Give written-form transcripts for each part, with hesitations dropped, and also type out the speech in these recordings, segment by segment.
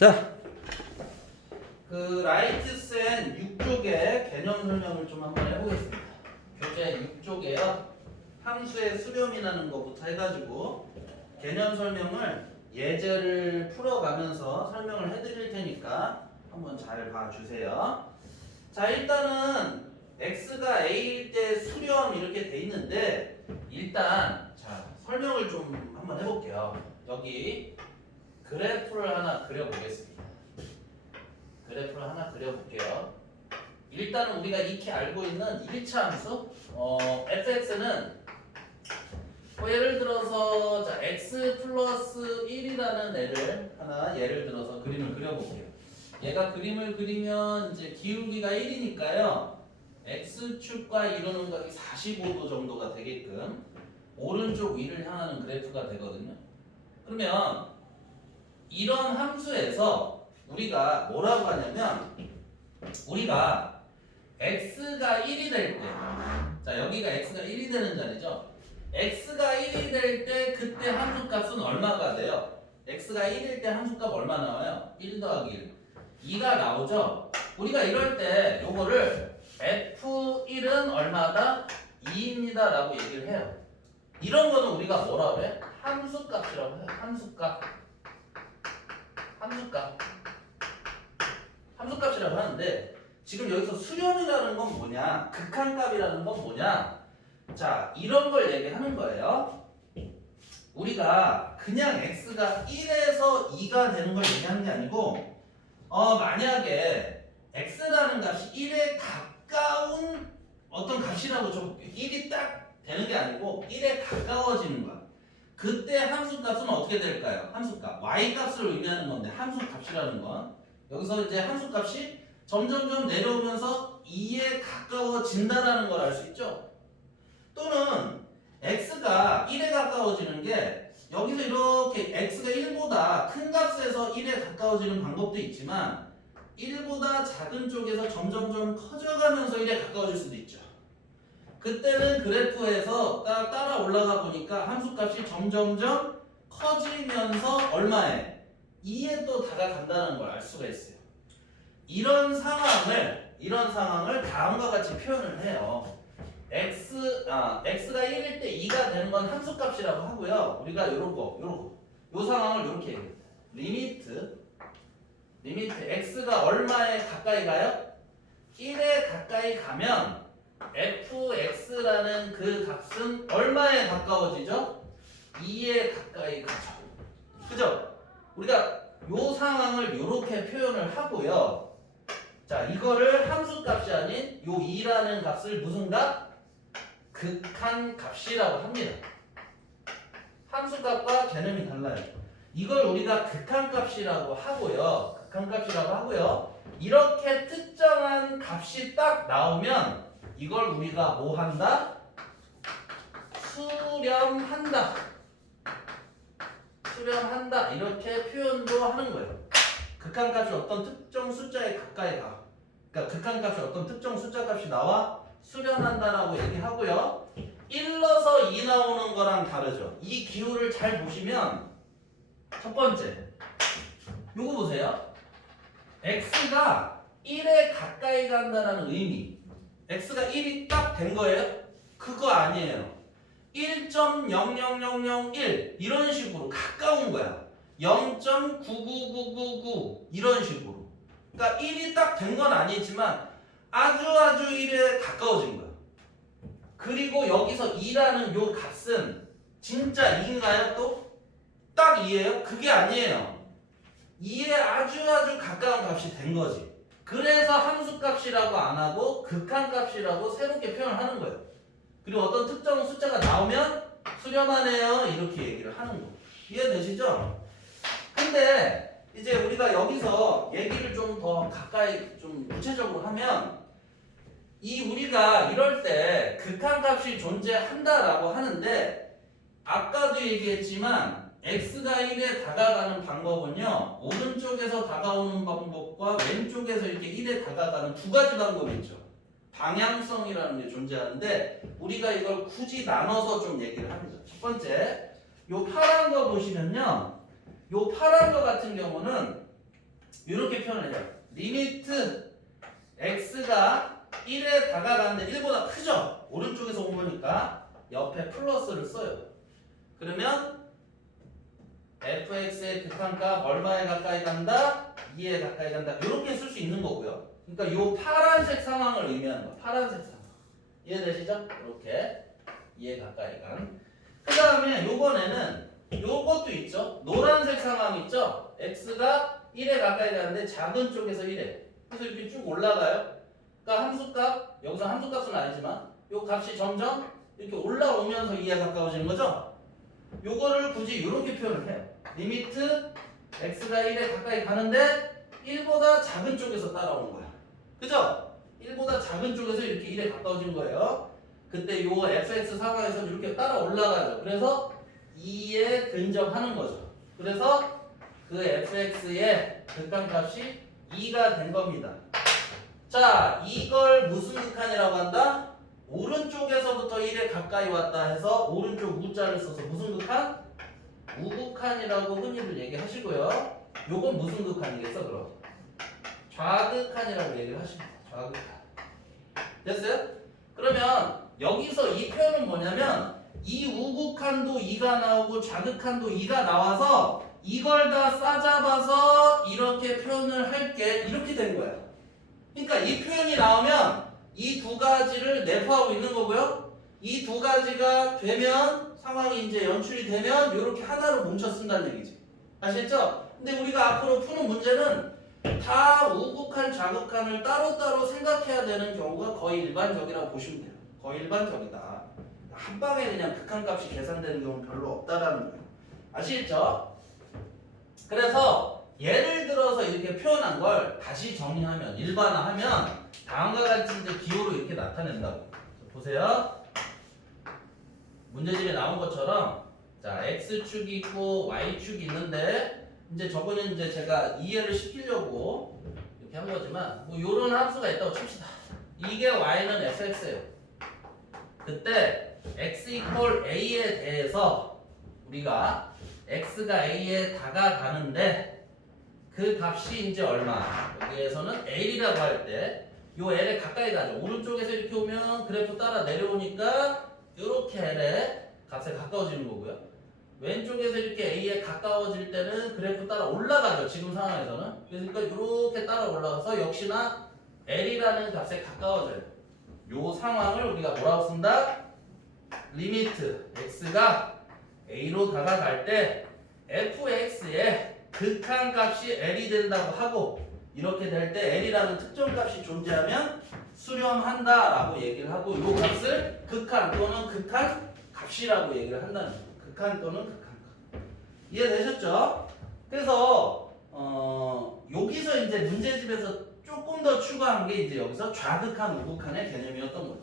자, 그 라이트센 6쪽의 개념 설명을 좀 한번 해보겠습니다. 교재 6쪽에요. 함수의 수렴이라는 것부터 해가지고 개념 설명을 예제를 풀어가면서 설명을 해드릴 테니까 한번 잘 봐주세요. 자, 일단은 x가 a일 때 수렴 이렇게 돼 있는데 일단 자 설명을 좀 한번 해볼게요. 여기 그래프를 하나 그려보겠습니다. 그래프를 하나 그려볼게요. 일단은 우리가 익히 알고 있는 1차 함수 fx는 예를 들어서 자, x 플러스 1이라는 애를 하나 예를 들어서 그림을 그려볼게요. 얘가 그림을 그리면 이제 기울기가 1이니까요. x축과 이루는 각이 45도 정도가 되게끔 오른쪽 위를 향하는 그래프가 되거든요. 그러면 이런 함수에서 우리가 뭐라고 하냐면 우리가 x가 1이 될 때, 자 여기가 x가 1이 되는 자리죠. x가 1이 될 때 그때 함수값은 얼마가 돼요? x가 1일 때 함수값 얼마 나와요? 1 더하기 1 2가 나오죠. 우리가 이럴 때 요거를 f1은 얼마다? 2입니다 라고 얘기를 해요. 이런 거는 우리가 뭐라 그래? 함수값이라고 해요. 함수값이라고 하는데 지금 여기서 수렴이라는 건 뭐냐? 극한값이라는 건 뭐냐? 자, 이런 걸 얘기하는 거예요. 우리가 그냥 x가 1에서 2가 되는 걸 얘기하는 게 아니고 만약에 x라는 값이 1에 가까운 어떤 값이라고 좀 1이 딱 되는 게 아니고 1에 가까워지는 거야. 그때 함수값은 어떻게 될까요? 함수값 y값을 의미하는 건데 함수값이라는 건 여기서 이제 함수값이 점점점 내려오면서 2에 가까워진다라는 걸 알 수 있죠. 또는 x가 1에 가까워지는 게 여기서 이렇게 x가 1보다 큰 값에서 1에 가까워지는 방법도 있지만 1보다 작은 쪽에서 점점점 커져가면서 1에 가까워질 수도 있죠. 그때는 그래프에서 따라 올라가 보니까 함수값이 점점점 커지면서 얼마에? 2에 또 다가간다는 걸 알 수가 있어요. 이런 상황을 다음과 같이 표현을 해요. x가 1일 때 2가 되는 건 함수값이라고 하고요. 우리가 요거 요 상황을 이렇게 얘기해요. 리미트 x가 얼마에 가까이 가요? 1에 가까이 가면 fx라는 그 값은 얼마에 가까워지죠? 2에 가까이 가죠. 그죠? 우리가 요 상황을 이렇게 표현을 하고요. 자, 이거를 함수값이 아닌 요 2라는 값을 무슨 값? 극한값이라고 합니다. 함수값과 개념이 달라요. 이걸 우리가 극한값이라고 하고요. 이렇게 특정한 값이 딱 나오면 이걸 우리가 뭐 한다? 수렴한다. 이렇게 표현도 하는 거예요. 극한값이 어떤 특정 숫자에 가까이 가. 그러니까 극한값이 어떤 특정 숫자 값이 나와 수렴한다라고 얘기하고요. 1넣어서 2 나오는 거랑 다르죠. 이 기호를 잘 보시면 첫 번째 요거 보세요. x가 1에 가까이 간다는 의미. x가 1이 딱 된 거예요? 그거 아니에요. 1.00001 이런 식으로 가까운 거야. 0.99999 이런 식으로. 그러니까 1이 딱 된 건 아니지만 아주 1에 가까워진 거야. 그리고 여기서 2라는 요 값은 진짜 2인가요 또? 딱 2예요? 그게 아니에요. 2에 아주 가까운 값이 된 거지. 그래서 함수값이라고 안 하고 극한값이라고 새롭게 표현을 하는 거예요. 그리고 어떤 특정 숫자가 나오면 수렴하네요 이렇게 얘기를 하는 거. 이해되시죠? 근데 이제 우리가 여기서 얘기를 좀 더 가까이 좀 구체적으로 하면 우리가 이럴 때 극한값이 존재한다라고 하는데 아까도 얘기했지만 x가 1에 다가가는 방법은요 오른쪽에서 다가오는 방법과 왼쪽에서 이렇게 1에 다가가는 두 가지 방법이 있죠. 방향성이라는 게 존재하는데 우리가 이걸 굳이 나눠서 좀 얘기를 합니다. 첫 번째 요 파란 거 보시면요 요 파란 거 같은 경우는 이렇게 표현을 해요. 리미트 x가 1에 다가가는데 1보다 크죠? 오른쪽에서 온 거니까 옆에 플러스를 써요. 그러면 fx의 극한값 얼마에 가까이 간다? 2에 가까이 간다. 이렇게 쓸 수 있는 거고요. 그러니까 요 파란색 상황을 의미하는 거야. 파란색 상황. 이해되시죠? 이렇게 2에 가까이 간. 그 다음에 요번에는 요것도 있죠. 노란색 상황 있죠. x가 1에 가까이 가는데 작은 쪽에서 1에. 그래서 이렇게 쭉 올라가요. 그러니까 함수값, 여기서 함수값은 아니지만 요 값이 점점 이렇게 올라오면서 2에 가까워지는 거죠. 요거를 굳이 이렇게 표현을 해요. 리미트 x가 1에 가까이 가는데 1보다 작은 쪽에서 따라오는 거야. 그죠? 1보다 작은 쪽에서 이렇게 1에 가까워진 거예요. 그때 요 fx 상황에서 이렇게 따라 올라가죠. 그래서 2에 근접하는 거죠. 그래서 그 fx의 극한값이 2가 된 겁니다. 자, 이걸 무슨 극한이라고 한다? 오른쪽에서부터 1에 가까이 왔다 해서 오른쪽 우자를 써서 무슨 극한? 우극한이라고 흔히들 얘기하시고요. 요건 무슨 극한이겠어 그럼? 좌극한이라고 얘기를 하십니다. 좌극한. 됐어요? 그러면 여기서 이 표현은 뭐냐면 이 우극한도 2가 나오고 좌극한도 2가 나와서 이걸 다 싸잡아서 이렇게 표현을 할게 이렇게 된 거야. 그러니까 이 표현이 나오면 이 두 가지를 내포하고 있는 거고요. 이 두 가지가 되면 상황이 이제 연출이 되면 이렇게 하나로 뭉쳐 쓴다는 얘기지. 아시겠죠? 근데 우리가 앞으로 푸는 문제는 다 우극한, 좌극한을 따로따로 생각해야 되는 경우가 거의 일반적이라고 보시면 돼요. 거의 일반적이다. 한 방에 그냥 극한값이 계산되는 경우는 별로 없다라는 거예요. 아시겠죠? 그래서 예를 들어서 이렇게 표현한 걸 다시 정리하면 일반화하면 다음과 같이 이제 기호로 이렇게 나타낸다고. 보세요. 문제집에 나온 것처럼 자 x축이 있고 y축이 있는데 이제 저거는 이제 제가 이해를 시키려고 이렇게 한 거지만 뭐 요런 함수가 있다고 칩시다. 이게 y는 fx예요. 그때 x 이퀄 a에 대해서 우리가 x가 a에 다가가는데 그 값이 이제 얼마? 여기에서는 l이라고 할 때 요 l에 가까이 가죠. 오른쪽에서 이렇게 오면 그래프 따라 내려오니까 이렇게 l의 값에 가까워지는 거고요. 왼쪽에서 이렇게 a에 가까워질 때는 그래프 따라 올라가죠. 지금 상황에서는. 그러니까 이렇게 따라 올라가서 역시나 l이라는 값에 가까워져요. 요 상황을 우리가 뭐라고 쓴다? 리미트 x가 a로 다가갈 때 fx의 극한값이 l이 된다고 하고 이렇게 될 때 l이라는 특정값이 존재하면 수렴한다라고 얘기를 하고 이 값을 극한 또는 극한 값이라고 얘기를 한다는 거예요. 극한 또는 극한 값. 이해되셨죠? 그래서 여기서 이제 문제집에서 조금 더 추가한 게 이제 여기서 좌극한, 우극한의 개념이었던 거지.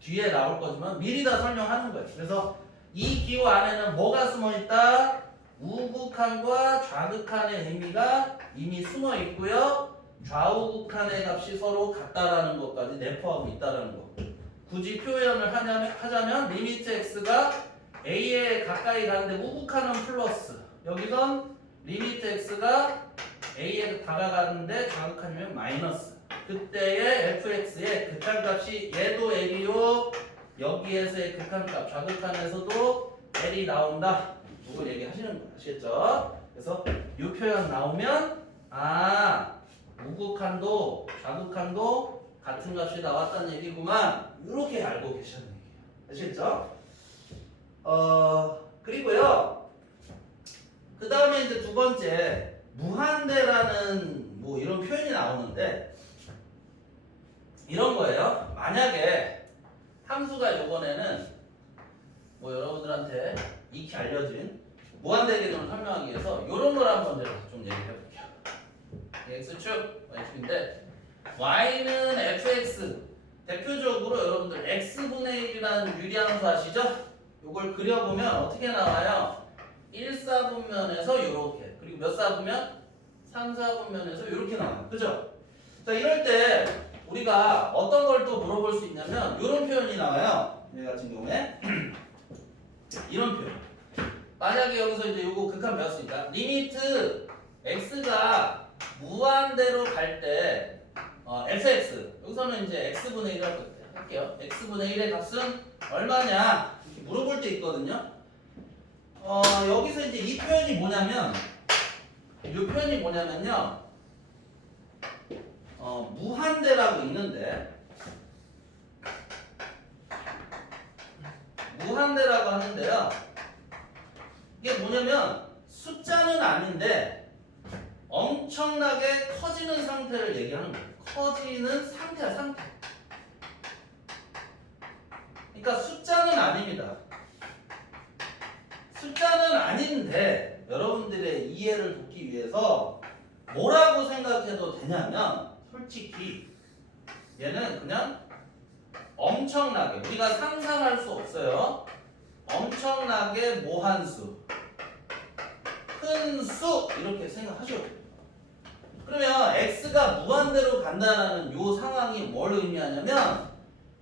뒤에 나올 거지만 미리 다 설명하는 거예요. 그래서 이 기호 안에는 뭐가 숨어 있다? 우극한과 좌극한의 의미가 이미 숨어 있고요. 좌우극한의 값이 서로 같다라는 것까지 내포하고 있다라는 거. 굳이 표현을 하자면 리미트 x가 a에 가까이 가는데 우극한은 플러스. 여기선 리미트 x가 a에 다가가는데 좌극한이면 마이너스. 그때의 fx의 극한값이 얘도 l이요. 여기에서의 극한값 좌극한에서도 l이 나온다. 이걸 얘기하시는 거 아시겠죠? 그래서 이 표현 나오면 우극한도 좌극한도 같은 값이 나왔다는 얘기구만. 이렇게 알고 계시는 얘기예요. 아시겠죠? 그리고요. 그 다음에 이제 두 번째 무한대라는 뭐 이런 표현이 나오는데 이런 거예요. 만약에 함수가 요번에는 뭐 여러분들한테 익히 알려진 무한대 개념을 설명하기 위해서 이런 걸 한번 제가 좀 얘기해 볼게요. x축, y축인데 y는 fx 대표적으로 여러분들 x분의 1이라는 유리함수 아시죠? 이걸 그려보면 어떻게 나와요? 1사분면에서 이렇게 그리고 몇 사분면? 3사분면에서 이렇게 나와요. 그죠? 자 이럴 때 우리가 어떤 걸 또 물어볼 수 있냐면 이런 표현이 나와요. 얘 같은 경우에 이런 표현. 만약에 여기서 이제 요거 극한 배웠으니까 리미트 x가 무한 무한대로 갈 때 fx 여기서는 이제 x분의 1이라고 할게요. x분의 1의 값은 얼마냐 이렇게 물어볼 때 있거든요. 여기서 이제 이 표현이 뭐냐면 무한대라고 있는데 무한대라고 하는데요. 이게 뭐냐면 숫자는 아닌데 엄청나게 커지는 상태를 얘기하는 거예요. 커지는 상태야, 상태. 그러니까 숫자는 아닙니다. 숫자는 아닌데 여러분들의 이해를 돕기 위해서 뭐라고 생각해도 되냐면 솔직히 얘는 그냥 엄청나게 우리가 상상할 수 없어요. 엄청나게 모한수, 큰 수 이렇게 생각하셔도 돼요. 그러면 x가 무한대로 간다는 요 상황이 뭘 의미하냐면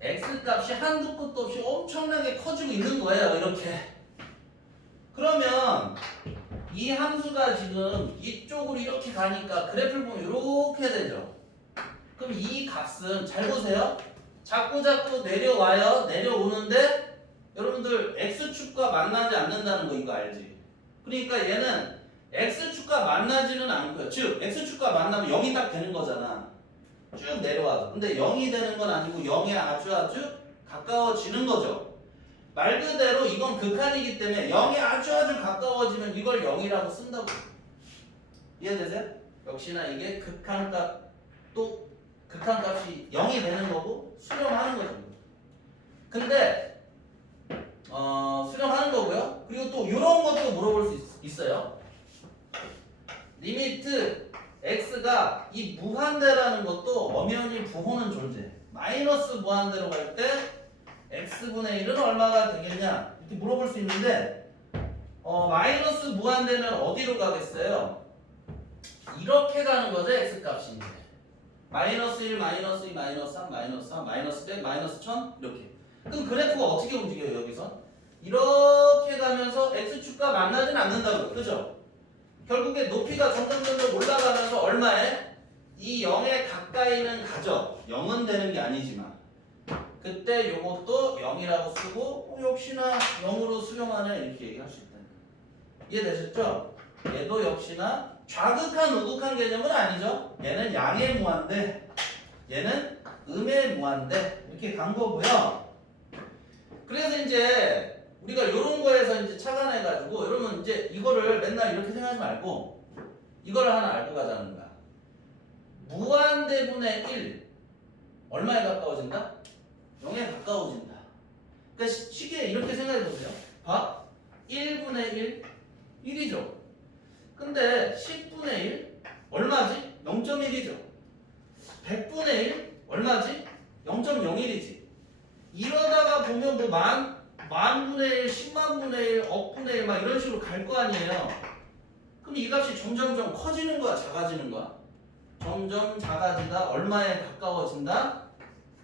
x 값이 한도 끝도 없이 엄청나게 커지고 있는 거예요. 이렇게. 그러면 이 함수가 지금 이쪽으로 이렇게 가니까 그래프를 보면 이렇게 되죠. 그럼 이 값은 잘 보세요. 자꾸 내려와요. 내려오는데 여러분들 x축과 만나지 않는다는 거 이거 알지? 그러니까 얘는 x축과 만나지는 않고요. 즉 x축과 만나면 0이 딱 되는 거잖아. 쭉 내려와서. 근데 0이 되는 건 아니고 0에 아주 가까워지는 거죠. 말 그대로 이건 극한이기 때문에 0에 아주 가까워지면 이걸 0이라고 쓴다고. 이해되세요? 역시나 이게 극한값이 0이 되는 거고 수렴하는 거죠. 근데 수렴하는 거고요. 그리고 또 이런 것도 물어볼 수 있어요. 리미트 x가 이 무한대라는 것도 엄연히 부호는 존재. 마이너스 무한대로 갈 때 x분의 1은 얼마가 되겠냐 이렇게 물어볼 수 있는데 마이너스 무한대는 어디로 가겠어요? 이렇게 가는 거죠. x값이 마이너스 1, 마이너스 2, 마이너스 3, 마이너스 4, 마이너스 100, 마이너스 1000 이렇게. 그럼 그래프가 어떻게 움직여요? 여기서 이렇게 가면서 x축과 만나진 않는다고요. 그죠? 결국에 높이가 점점 올라가면서 얼마에? 이 0에 가까이는 가죠. 0은 되는 게 아니지만 그때 요것도 0이라고 쓰고 역시나 0으로 수렴하네 이렇게 얘기할 수 있다. 이해되셨죠? 얘도 역시나 좌극한 우극한 개념은 아니죠. 얘는 양의 무한대, 얘는 음의 무한대 이렇게 간 거고요. 그래서 이제 우리가 이런 거에서 이제 착안해가지고 여러분 이제 이거를 맨날 이렇게 생각하지 말고 이걸 하나 알고 가자는 거야. 무한대분의 1 얼마에 가까워진다? 0에 가까워진다. 그러니까 쉽게 이렇게 생각해 보세요. 봐. 1분의 1 1이죠. 근데 10분의 1 얼마지? 0.1이죠. 100분의 1 얼마지? 0.01이지. 이러다가 보면 뭐 만분의 1, 10만분의 1, 억분의 1 막 이런 식으로 갈 거 아니에요. 그럼 이 값이 점점점 커지는 거야, 작아지는 거야? 점점 작아지다 얼마에 가까워진다?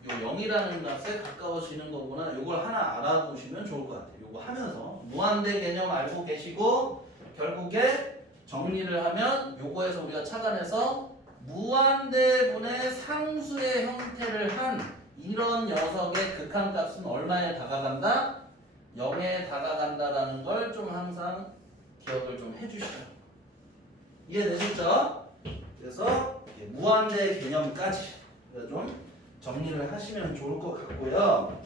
요 0이라는 값에 가까워지는 거구나. 요걸 하나 알아두시면 좋을 것 같아요. 요거 하면서 무한대 개념 알고 계시고 결국에 정리를 하면 요거에서 우리가 착안해서 무한대분의 상수의 형태를 한 이런 녀석의 극한값은 얼마에 다가간다? 0에 다가간다라는 걸 좀 항상 기억을 좀 해주시죠. 이해되셨죠? 그래서 무한대 개념까지 좀 정리를 하시면 좋을 것 같고요.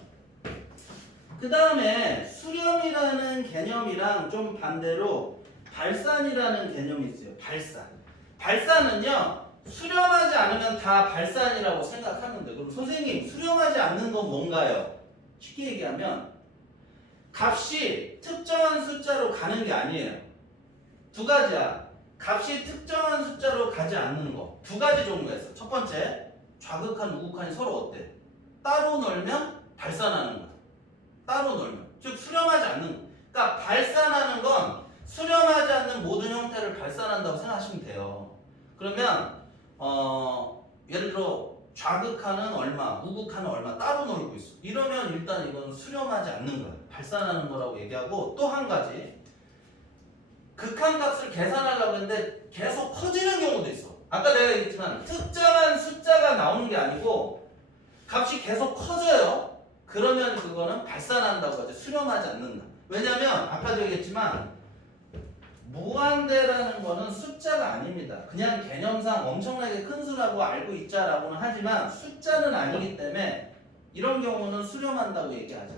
그 다음에 수렴이라는 개념이랑 좀 반대로 발산이라는 개념이 있어요. 발산은요 수렴하지 않으면 다 발산이라고 생각하면 돼요. 그럼 선생님 수렴하지 않는 건 뭔가요? 쉽게 얘기하면 값이 특정한 숫자로 가는 게 아니에요. 두 가지야. 값이 특정한 숫자로 가지 않는 거. 두 가지 종류가 있어. 첫 번째, 좌극한, 우극한이 서로 어때? 따로 놀면 발산하는 거야. 따로 놀면. 즉 수렴하지 않는 거. 그러니까 발산하는 건 수렴하지 않는 모든 형태를 발산한다고 생각하시면 돼요. 그러면 예를 들어 좌극한은 얼마, 우극한은 얼마 따로 놀고 있어. 이러면 일단 이건 수렴하지 않는 거예요. 발산하는 거라고 얘기하고 또 한 가지 극한값을 계산하려고 했는데 계속 커지는 경우도 있어. 아까 내가 얘기했지만 특정한 숫자가 나오는 게 아니고 값이 계속 커져요. 그러면 그거는 발산한다고 하죠. 수렴하지 않는다. 왜냐면 아까도 얘기했지만 무한대라는 거는 숫자가 아닙니다. 그냥 개념상 엄청나게 큰 수라고 알고 있자라고는 하지만 숫자는 아니기 때문에 이런 경우는 수렴한다고 얘기하죠.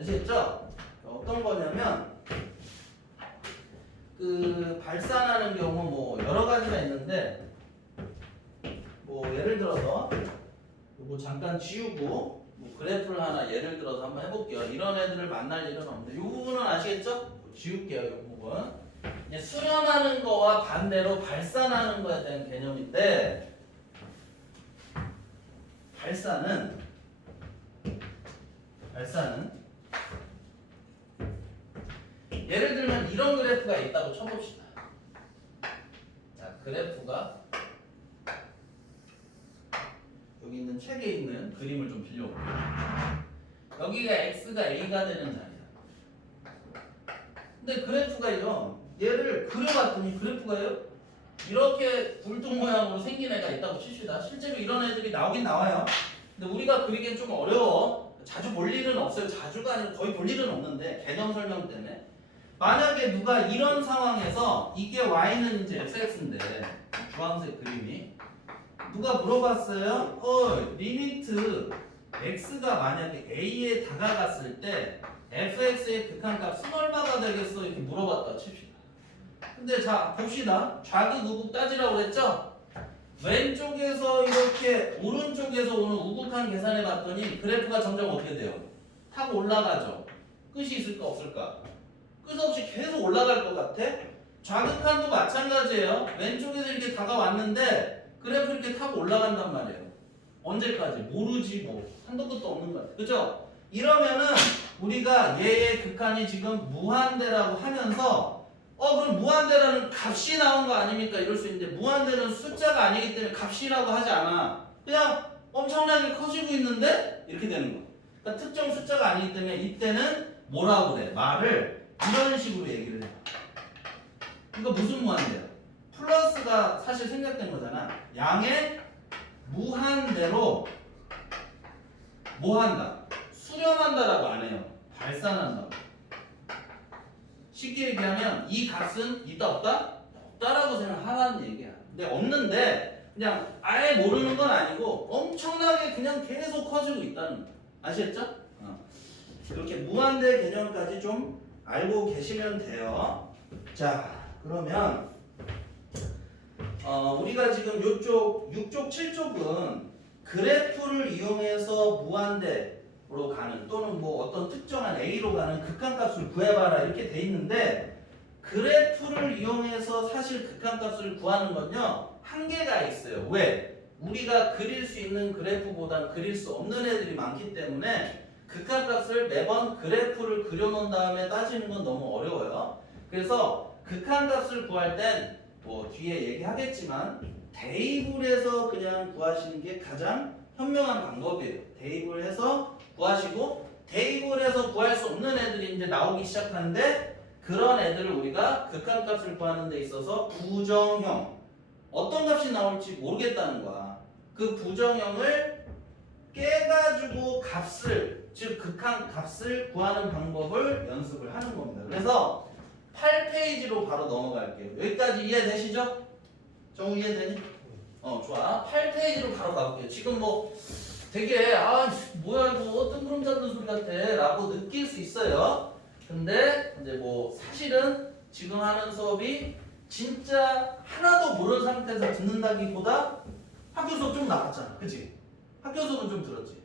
아시겠죠? 어떤 거냐면 그 발산하는 경우 뭐 여러 가지가 있는데 뭐 예를 들어서 이거 잠깐 지우고 뭐 그래프를 하나 예를 들어서 한번 해볼게요. 이런 애들을 만날 일은 없는데 이 부분은 아시겠죠? 지울게요. 이 부분. 이제 수렴하는 거와 반대로 발산하는 거에 대한 개념인데 발산은 예를 들면 이런 그래프가 있다고 쳐봅시다. 자, 그래프가 여기 있는 책에 있는 그림을 좀 빌려볼게요. 여기가 x가 a가 되는 자리야. 근데 그래프가요. 얘를 그려봤더니 그래프가요. 이렇게 굴뚝 모양으로 생긴 애가 있다고 칩시다. 실제로 이런 애들이 나오긴 나와요. 근데 우리가 그리기엔 좀 어려워. 자주 볼 일은 없어요. 자주가 아니라 거의 볼 일은 없는데 개념 설명 때문에. 만약에 누가 이런 상황에서 이게 y는 이제 fx인데 주황색 그림이 누가 물어봤어요? 리미트 x가 만약에 a에 다가갔을 때 fx의 극한값은 얼마가 되겠어? 이렇게 물어봤다 칩시다. 근데 자 봅시다. 좌극 우극 따지라고 그랬죠? 왼쪽에서 이렇게 오른쪽에서 오는 우극한 계산해 봤더니 그래프가 점점 어떻게 돼요? 타고 올라가죠. 끝이 있을까 없을까? 끝없이 계속 올라갈 것 같아? 좌극한도 마찬가지예요. 왼쪽에서 이렇게 다가왔는데 그래프 이렇게 타고 올라간단 말이에요. 언제까지? 모르지 뭐. 한도 끝도 없는 것 같아. 그죠? 이러면은 우리가 얘의 극한이 지금 무한대라고 하면서 그럼 무한대라는 값이 나온 거 아닙니까? 이럴 수 있는데 무한대는 숫자가 아니기 때문에 값이라고 하지 않아. 그냥 엄청나게 커지고 있는데 이렇게 되는 거야. 그러니까 특정 숫자가 아니기 때문에 이때는 뭐라고 그래? 말을 이런 식으로 얘기를 해. 이거 무슨 무한대야? 플러스가 사실 생략된 거잖아. 양의 무한대로 뭐 한다? 수렴한다라고 안 해요. 발산한다고. 쉽게 얘기하면 이 값은 있다 없다? 없다라고 생각하라는 얘기야. 근데 없는데 그냥 아예 모르는 건 아니고 엄청나게 그냥 계속 커지고 있다는 거야. 아시겠죠? 이렇게 무한대 개념까지 좀 알고 계시면 돼요. 자, 그러면 우리가 지금 요쪽 6쪽 7쪽은 그래프를 이용해서 무한대로 가는 또는 뭐 어떤 특정한 A로 가는 극한값을 구해봐라 이렇게 돼 있는데 그래프를 이용해서 사실 극한값을 구하는 건요 한계가 있어요. 왜? 우리가 그릴 수 있는 그래프보단 그릴 수 없는 애들이 많기 때문에 극한값을 매번 그래프를 그려놓은 다음에 따지는 건 너무 어려워요. 그래서 극한값을 구할 땐 뭐 뒤에 얘기하겠지만 대입을 그냥 구하시는 게 가장 현명한 방법이에요. 대입을 해서 구하시고 대입을 해서 구할 수 없는 애들이 이제 나오기 시작하는데 그런 애들을 우리가 극한값을 구하는 데 있어서 부정형 어떤 값이 나올지 모르겠다는 거야. 그 부정형을 깨가지고 값을 즉 극한값을 구하는 방법을 연습을 하는 겁니다. 그래서 8페이지로 바로 넘어갈게요. 여기까지 이해되시죠? 정우 이해되니? 좋아. 8페이지로 바로 가볼게요. 지금 뭐 되게 뭐야 이거 뜬구름 잡는 소리 같아 라고 느낄 수 있어요. 근데 이제 뭐 사실은 지금 하는 수업이 진짜 하나도 모르는 상태에서 듣는다기보다 학교 수업 좀 나갔잖아. 그치? 학교 수업은 좀 들었지?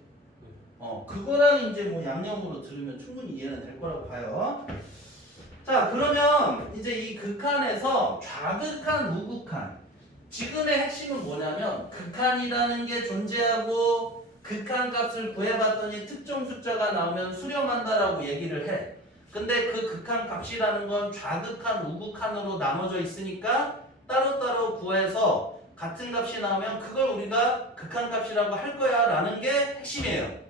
그거랑 이제 뭐 양념으로 들으면 충분히 이해는 될 거라고 봐요. 자, 그러면 이제 이 극한에서 좌극한, 우극한. 지금의 핵심은 뭐냐면 극한이라는 게 존재하고 극한값을 구해봤더니 특정 숫자가 나오면 수렴한다라고 얘기를 해. 근데 그 극한값이라는 건 좌극한, 우극한으로 나눠져 있으니까 따로따로 구해서 같은 값이 나오면 그걸 우리가 극한값이라고 할 거야 라는 게 핵심이에요.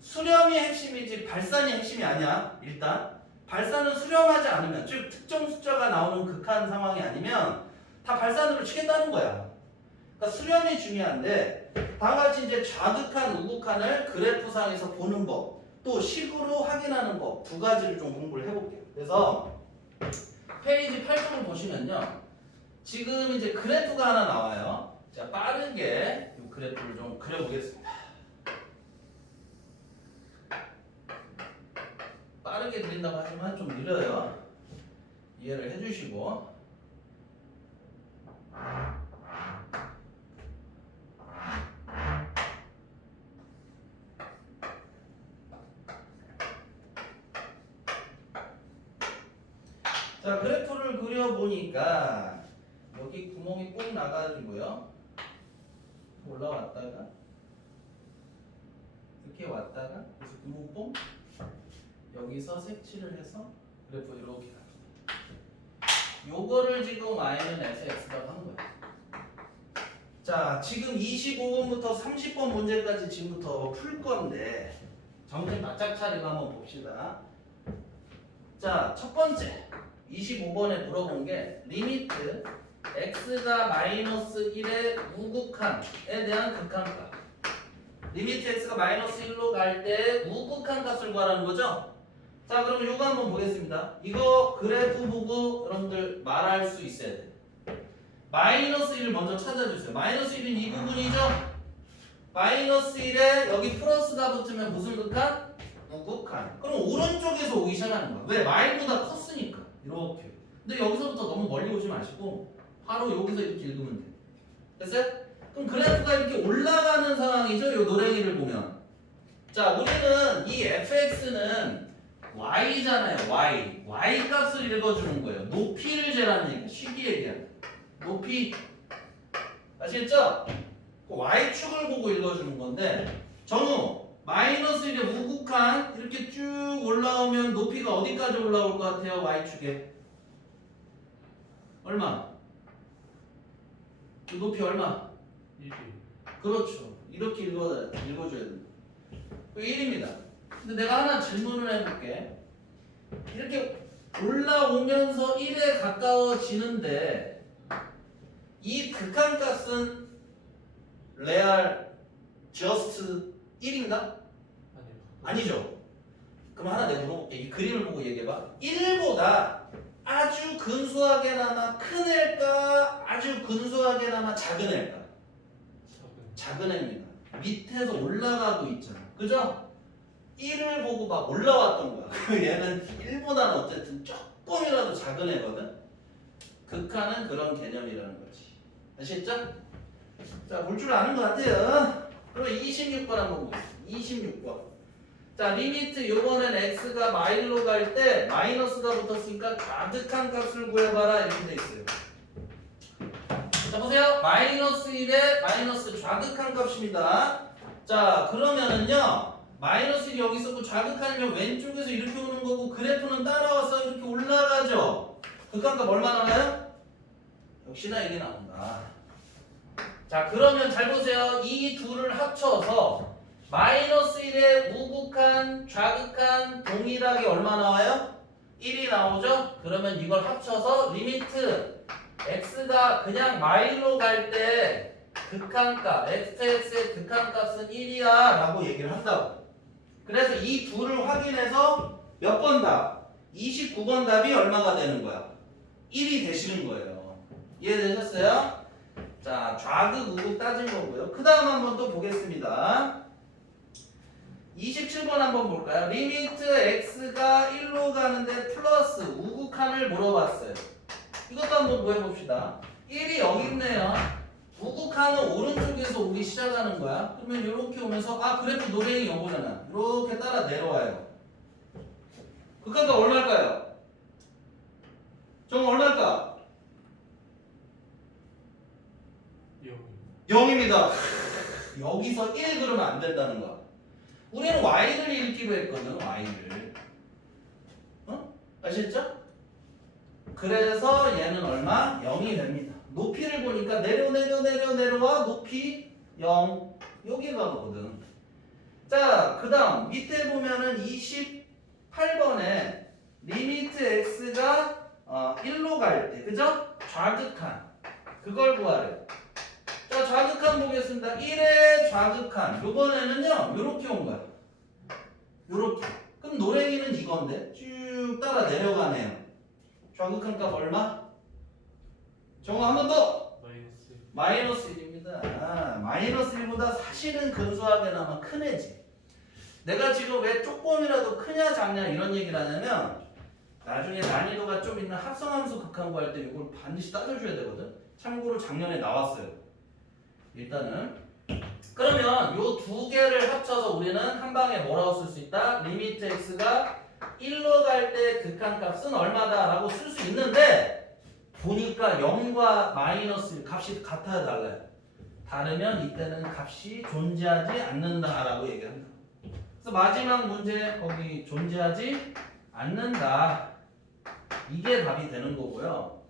수렴이 핵심이지 발산이 핵심이 아니야. 일단 발산은 수렴하지 않으면 즉 특정 숫자가 나오는 극한 상황이 아니면 다 발산으로 치겠다는 거야. 그러니까 수렴이 중요한데 다음 같이 이제 좌극한, 우극한을 그래프상에서 보는 법, 또 식으로 확인하는 법 두 가지를 좀 공부를 해볼게요. 그래서 페이지 8쪽을 보시면요. 지금 이제 그래프가 하나 나와요. 자, 빠르게 이 그래프를 좀 그려보겠습니다. 빠르게 그린다고 하지만 좀 느려요. 이해를 해주시고. 자, 그래프를 그려보니까 여기 구멍이 꼭 나가지고요. 올라왔다가 이렇게 왔다가 그래서 구멍 뽕 여기서 색칠을 해서 그래프 이렇게 갑니다. 요거를 지금 y는 x라고 한 거예요. 자, 지금 25번부터 30번 문제까지 지금부터 풀 건데 정신 바짝 차리고 한번 봅시다. 자, 첫 번째 25번에 물어본 게 리미트 x가 마이너스 1의 우극한에 대한 극한값. 리미트 x가 마이너스 1로 갈 때 우극한 값을 구하라는 거죠? 자, 그럼 이거 한번 보겠습니다. 이거 그래프 보고 여러분들 말할 수 있어야 돼요. 마이너스 1을 먼저 찾아주세요. 마이너스 1은 이 부분이죠? 마이너스 1에 여기 플러스가 붙으면 무슨 극한? 우극한. 그럼 오른쪽에서 오기 시작하는 거야. 왜? 마이보다 컸으니까. 이렇게. 근데 여기서부터 너무 멀리 오지 마시고 바로 여기서 이렇게 읽으면 돼. 됐어요? 그럼 그래프가 이렇게 올라가는 상황이죠? 이 노랭이를 보면. 자, 우리는 이 fx는 y잖아요. y 값을 읽어주는 거예요. 높이를 재라는 얘기야. 쉽게 얘기하면. 높이. 아시겠죠? y축을 보고 읽어주는 건데 정우 마이너스 1의 우극한 이렇게 쭉 올라오면 높이가 어디까지 올라올 것 같아요? y축에 얼마? 그 높이 얼마? 1. 그렇죠. 이렇게 읽어줘야 됩니다. 1입니다. 근데 내가 하나 질문을 해볼게. 이렇게 올라오면서 1에 가까워지는데 이 극한값은 레알 저스트 1인가? 아니죠. 그럼 하나 내가 물어볼게. 이 그림을 보고 얘기해봐. 1보다 아주 근소하게나마 큰 애일까? 아주 근소하게나마 작은 애일까? 작은 애입니다. 밑에서 올라가고 있잖아. 그죠? 1을 보고 막 올라왔던 거야. 얘는 1보다는 어쨌든 조금이라도 작은 애거든. 극한은 그런 개념이라는 거지. 아시겠죠? 자, 볼 줄 아는 것 같아요. 그럼 26번 한번 보겠습니다. 26번. 자, 리미트 요번엔 x가 마일로 갈 때 마이너스가 붙었으니까 좌극한 값을 구해봐라 이렇게 돼 있어요. 자, 보세요. 마이너스 1에 마이너스 좌극한 값입니다. 자, 그러면은요 마이너스 1이 여기 있었고 좌극한이면 왼쪽에서 이렇게 오는 거고 그래프는 따라와서 이렇게 올라가죠. 극한값 얼마 나와요? 역시나 이게 나온다. 자, 그러면 잘 보세요. 이 둘을 합쳐서 마이너스 1의 우극한, 좌극한 동일하게 얼마 나와요? 1이 나오죠? 그러면 이걸 합쳐서 리미트 x가 그냥 마일로 갈 때 극한값, fx의 극한값은 1이야 라고 얘기를 한다고. 그래서 이 둘을 확인해서 몇 번 답? 29번 답이 얼마가 되는 거야? 1이 되시는 거예요. 이해되셨어요? 자, 좌극, 우극 따진 거고요. 그 다음 한번 또 보겠습니다. 27번 한번 볼까요? 리미트 x가 1로 가는데 플러스 우극한을 물어봤어요. 이것도 한번 구해봅시다. 1이 여기 있네요. 우극한은 오른쪽에서 오기 시작하는 거야. 그러면 이렇게 오면서 그래프 노랭이 요거잖아. 이렇게 따라 내려와요. 극한값 얼마일까요? 좀 얼마일까? 0입니다. 여기서 1 그러면 안 된다는 거야. 우리는 y를 읽기로 했거든. y를. 아시겠죠? 그래서 얘는 얼마? 0이 됩니다. 높이를 보니까 내려와 높이 0 여기가 거거든. 자, 그 다음 밑에 보면은 28번에 리미트 x가 1로 갈 때, 그죠? 좌극한 그걸 구하래. 자, 좌극한 보겠습니다. 1의 좌극한. 요번에는요, 요렇게 온 거야. 요렇게. 그럼 노랭이는 이건데 쭉 따라 내려가네요. 좌극한 값 얼마? 정호 한 번 더. 마이너스 1입니다. 마이너스 1보다 사실은 근소하게나마 큰 애지. 내가 지금 왜 조금이라도 크냐 작냐 이런 얘기를 하냐면 나중에 난이도가 좀 있는 합성함수 극한 구할 때 이걸 반드시 따져줘야 되거든. 참고로 작년에 나왔어요. 일단은 그러면 요 두 개를 합쳐서 우리는 한 방에 뭐라고 쓸 수 있다? 리미트 x가 1로 갈 때 극한값은 얼마다 라고 쓸 수 있는데 보니까 0과 마이너스 값이 같아야 달라요. 다르면 이때는 값이 존재하지 않는다 라고 얘기한다. 그래서 마지막 문제 거기 존재하지 않는다. 이게 답이 되는 거고요.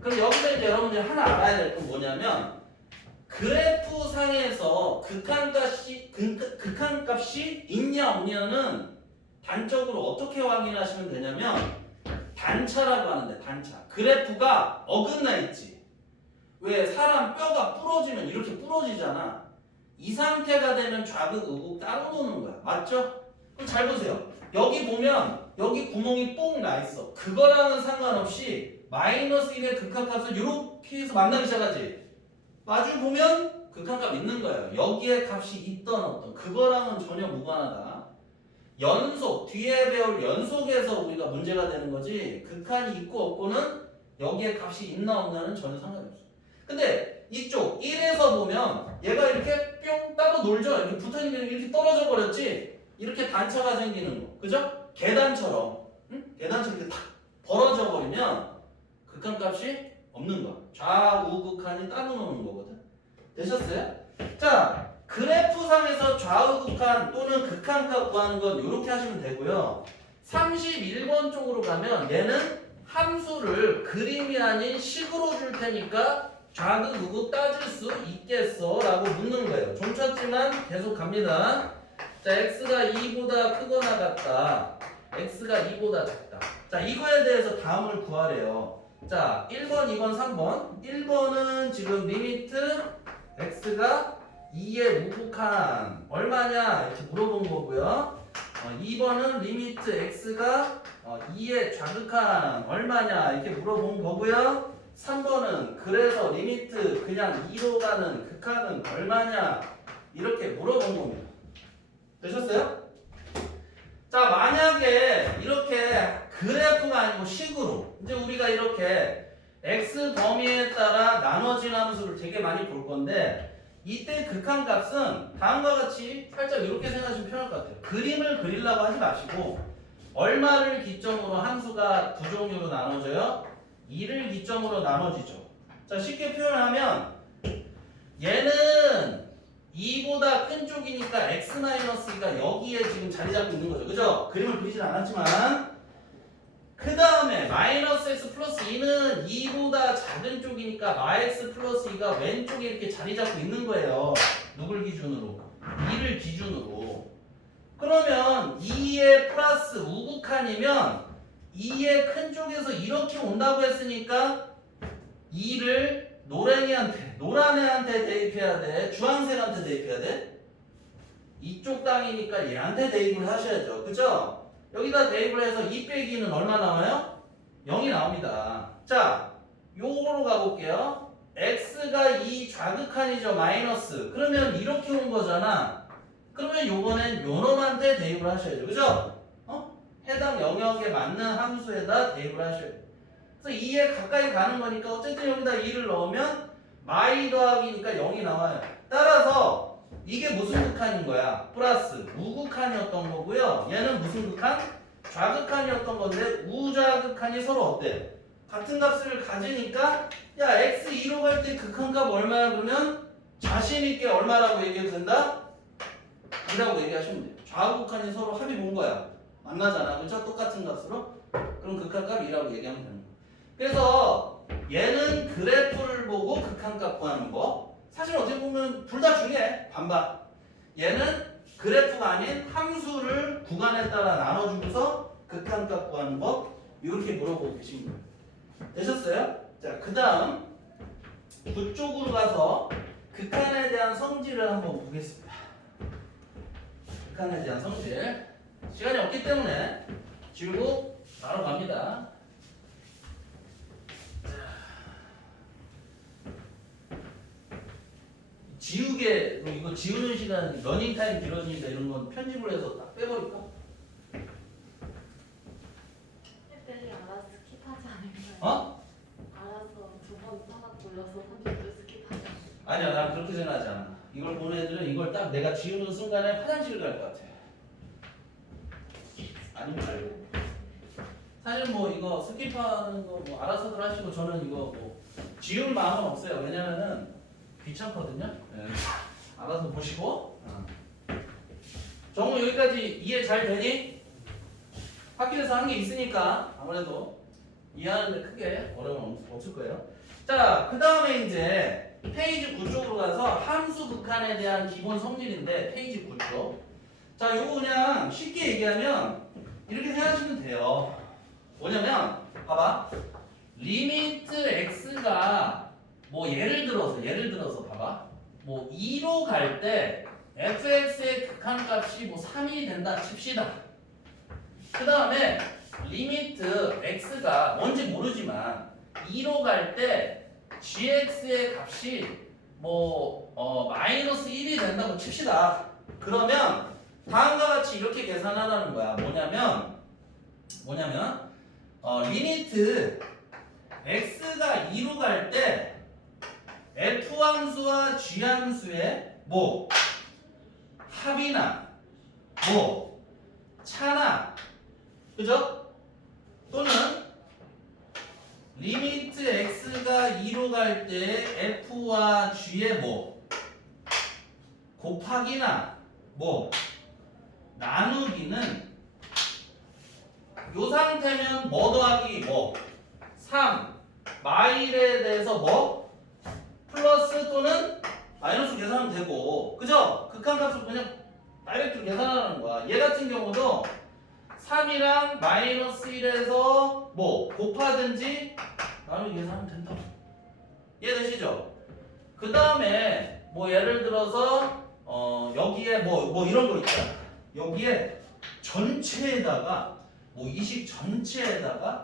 그럼 여기서 이제 여러분들이 하나 알아야 될 건 뭐냐면 그래프 상에서 극한값이 있냐 없냐는 단적으로 어떻게 확인하시면 되냐면 단차라고 하는데 단차. 그래프가 어긋나 있지. 왜 사람 뼈가 부러지면 이렇게 부러지잖아. 이 상태가 되면 좌극, 우극 따로 노는 거야. 맞죠? 그럼 잘 보세요. 여기 보면 여기 구멍이 뽕 나 있어. 그거랑은 상관없이 마이너스 1의 극한값을 이렇게 해서 만나기 시작하지. 마주 보면 극한값 있는 거예요. 여기에 값이 있던 없던 그거랑은 전혀 무관하다. 연속, 뒤에 배울 연속에서 우리가 문제가 되는 거지 극한이 있고 없고는 여기에 값이 있나 없나는 전혀 상관이 없어요. 근데 이쪽 1에서 보면 얘가 이렇게 뿅 따로 놀죠. 이렇게 붙어있는 게 이렇게 떨어져 버렸지. 이렇게 단차가 생기는 거. 그죠? 계단처럼. 응? 계단처럼 이렇게 탁 벌어져 버리면 극한값이 없는 거야. 좌우 극한이 따로 노는 거거든. 되셨어요? 자, 그래프상에서 좌우 극한 또는 극한값 구하는 건 이렇게 하시면 되고요. 31번 쪽으로 가면 얘는 함수를 그림이 아닌 식으로 줄 테니까 좌극, 우극 따질 수 있겠어? 라고 묻는 거예요. 좀 쳤지만 계속 갑니다. 자, x가 2보다 크거나 같다. x가 2보다 작다. 자, 이거에 대해서 다음을 구하래요. 자, 1번, 2번, 3번. 1번은 지금 리미트 x가 2의 우극한 얼마냐 이렇게 물어본 거고요. 2번은 리미트 x가 2의 좌극한 얼마냐 이렇게 물어본 거고요. 3번은 그래서 리미트 그냥 2로 가는 극한은 얼마냐 이렇게 물어본 겁니다. 되셨어요? 자, 만약에 이렇게 그래프가 아니고 식으로 이제 우리가 이렇게 x 범위에 따라 나눠진 함수를 되게 많이 볼 건데 이때 극한값은 다음과 같이 살짝 이렇게 생각하시면 편할 것 같아요. 그림을 그리려고 하지 마시고 얼마를 기점으로 함수가 두 종류로 나눠져요? 2를 기점으로 나눠지죠. 자, 쉽게 표현하면 얘는 2보다 큰 쪽이니까 x-2가 여기에 지금 자리 잡고 있는 거죠. 그죠? 그림을 그리진 않았지만 그 다음에 마이너스 x 플러스 2는 2보다 작은 쪽이니까 마x 플러스 2가 왼쪽에 이렇게 자리 잡고 있는 거예요. 누굴 기준으로? 2를 기준으로. 그러면 2의 플러스 우극한이면 2의 큰 쪽에서 이렇게 온다고 했으니까 2를 노랭이한테, 노란 애한테 대입해야 돼? 주황색한테 대입해야 돼? 이쪽 땅이니까 얘한테 대입을 하셔야죠. 그죠? 여기다 대입을 해서 2 빼기는 얼마 나와요? 0이 나옵니다. 자, 요거로 가볼게요. x가 2 좌극한이죠. 마이너스. 그러면 이렇게 온 거잖아. 그러면 요번엔 요놈한테 대입을 하셔야죠. 그죠? 해당 영역에 맞는 함수에다 대입을 하셔야 돼요. 그래서 2에 가까이 가는 거니까 어쨌든 여기다 2를 넣으면 마이 더하기니까 0이 나와요. 따라서 이게 무슨 극한인 거야? 플러스 우극한이었던 거고요. 얘는 무슨 극한? 좌극한이었던 건데 우좌극한이 서로 어때? 같은 값을 가지니까 야 x 2로 갈 때 극한값 얼마야? 그러면 자신 있게 얼마라고 얘기해도 된다? 2라고 얘기하시면 돼요. 좌우극한이 서로 합이 본 거야. 만나잖아. 그렇죠? 똑같은 값으로. 그럼 극한값 2라고 얘기하면 되는 거야. 그래서 얘는 그래프를 보고 극한값 구하는 거. 사실 어떻게 보면 둘 다 중요해. 반반. 얘는 그래프가 아닌 함수를 구간에 따라 나눠주고서 극한값 구하는 법. 이렇게 물어보고 계신 거예요. 되셨어요? 자, 그 다음 그쪽으로 가서 극한에 대한 성질을 한번 보겠습니다. 극한에 대한 성질. 시간이 없기 때문에 지우고 바로 갑니다. 지우개, 이거 지우는 시간, 러닝타임 길어지니까 이런 건 편집을 해서 딱 빼버릴까? 햇들이 알아서 스킵하지 않을까요? 어? 알아서 두 번 사각 돌려서 30초 스킵하지 않을까요? 아니야, 난 그렇게 생각하지 않아. 이걸 보는 애들은 이걸 딱 내가 지우는 순간에 화장실 갈 것 같아. 아니면 말고. 사실 뭐 이거 스킵하는 거 뭐 알아서들 하시고 저는 이거 뭐 지울 마음은 없어요. 왜냐면은 귀찮거든요. 네. 알아서 보시고. 정우 여기까지 이해 잘 되니? 학교에서 한 게 있으니까 아무래도 이해하는데 크게 어려움은 없을 거예요. 자, 그 다음에 이제 페이지 9쪽으로 가서 함수 극한에 대한 기본 성질인데 페이지 9쪽. 자, 요거 그냥 쉽게 얘기하면 이렇게 생각하시면 돼요. 뭐냐면 봐봐. 리미트 x가 뭐 예를 들어서 봐봐. 뭐 2로 갈 때 fx의 극한값이 뭐 3이 된다 칩시다. 그 다음에 리미트 x가 뭔지 모르지만 2로 갈 때 gx의 값이 뭐 마이너스 1이 된다고 칩시다. 그러면 다음과 같이 이렇게 계산하라는 거야. 뭐냐면 리미트 x가 2로 갈 때 f 함수와 g 함수의 뭐 합이나 뭐 차나 그죠? 또는 리미트 x가 2로 갈 때 f와 g의 뭐 곱하기나 뭐 나누기는 요 상태면 뭐 더하기 뭐 3 마일에 대해서 뭐 플러스 또는 마이너스 계산하면 되고 그죠? 극한값을 그냥 다이렉트로 계산하는 거야. 얘 같은 경우도 3이랑 마이너스 1에서 뭐 곱하든지 나누기 계산하면 된다. 이해되시죠? 그 다음에 뭐 예를 들어서 여기에 뭐 이런 거 있잖아. 여기에 전체에다가 뭐 이 식 전체에다가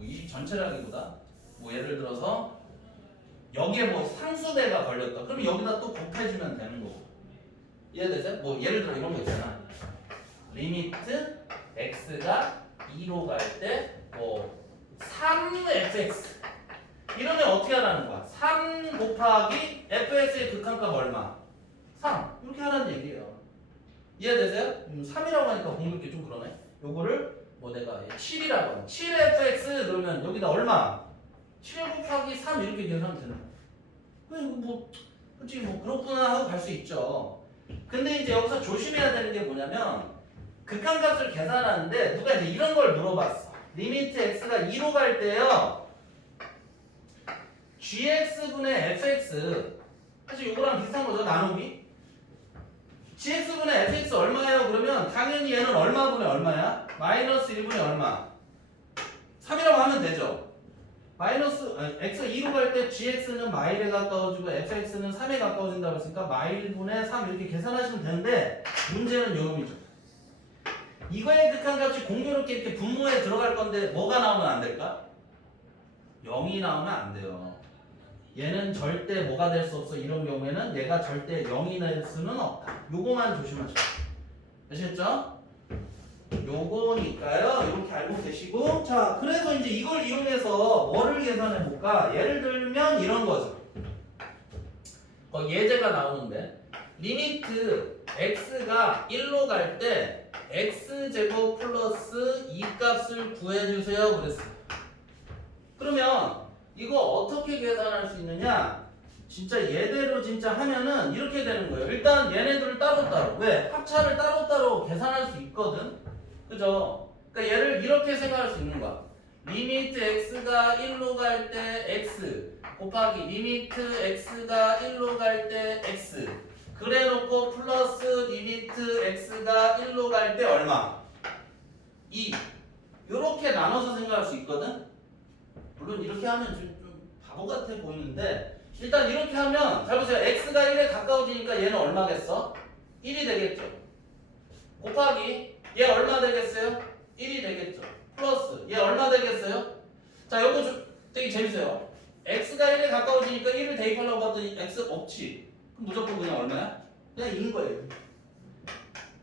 이 식 전체라기보다 뭐 예를 들어서 여기에 뭐 상수배가 걸렸다. 그럼 여기다 또 곱해주면 되는 거고. 이해되세요? 뭐 예를 들어 이런 거 있잖아. 리미트 x가 2로 갈 때 뭐 3fx 이러면 어떻게 하라는 거야? 3 곱하기 fx의 극한값 얼마? 3 이렇게 하라는 얘기예요. 이해되세요? 3이라고 하니까 공격이 좀 그러네. 요거를 뭐 내가 7이라고 7fx 그러면 여기다 얼마? 7 곱하기 3 이렇게 계산하면 되는 거야. 뭐 솔직히 뭐 그렇구나 하고 갈 수 있죠. 근데 이제 여기서 조심해야 되는 게 뭐냐면 극한값을 계산하는데 누가 이제 이런 걸 물어봤어. 리미트 x가 2로 갈 때요. gx분의 fx 사실 이거랑 비슷한 거죠. 나누기. gx분의 fx 얼마예요? 그러면 당연히 얘는 얼마분의 얼마야? 마이너스 1분의 얼마? 3이라고 하면 되죠. x가 2로 갈 때 gx는 마일에 가까워지고 fx는 3에 가까워진다고 했으니까 마일분의 3 이렇게 계산하시면 되는데 문제는 요놈이죠. 이거의 극한값이 공교롭게 이렇게 분모에 들어갈 건데 뭐가 나오면 안 될까? 0이 나오면 안 돼요. 얘는 절대 뭐가 될 수 없어. 이런 경우에는 얘가 절대 0이 될 수는 없다. 요거만 조심하시고. 아시겠죠? 요거니까요. 이렇게 알고 계시고. 자, 그래서 이제 이걸 이용해서 뭐를 계산해 볼까? 예를 들면 이런 거죠. 예제가 나오는데 리미트 x가 1로 갈 때 x제곱 플러스 2값을 구해주세요 그랬어요. 그러면 이거 어떻게 계산할 수 있느냐? 진짜 얘대로 진짜 하면은 이렇게 되는 거예요. 일단 얘네들을 따로따로 왜? 합차를 따로따로 계산할 수 있거든. 그죠? 그러니까 얘를 이렇게 생각할 수 있는 거야. 리미트 x가 1로 갈 때 x 곱하기 리미트 x가 1로 갈 때 x 그래 놓고 플러스 리미트 x가 1로 갈 때 얼마? 2 요렇게 나눠서 생각할 수 있거든. 물론 이렇게 하면 좀 바보 같아 보이는데 일단 이렇게 하면 잘 보세요. x가 1에 가까워지니까 얘는 얼마겠어? 1이 되겠죠. 곱하기 얘 얼마 되겠어요? 1이 되겠죠. 플러스 얘 얼마 되겠어요? 자, 요거 되게 재밌어요. x가 1에 가까워지니까 1을 대입하려고 봤더니 x 없지. 그럼 무조건 그냥 얼마야? 그냥 2인 거예요.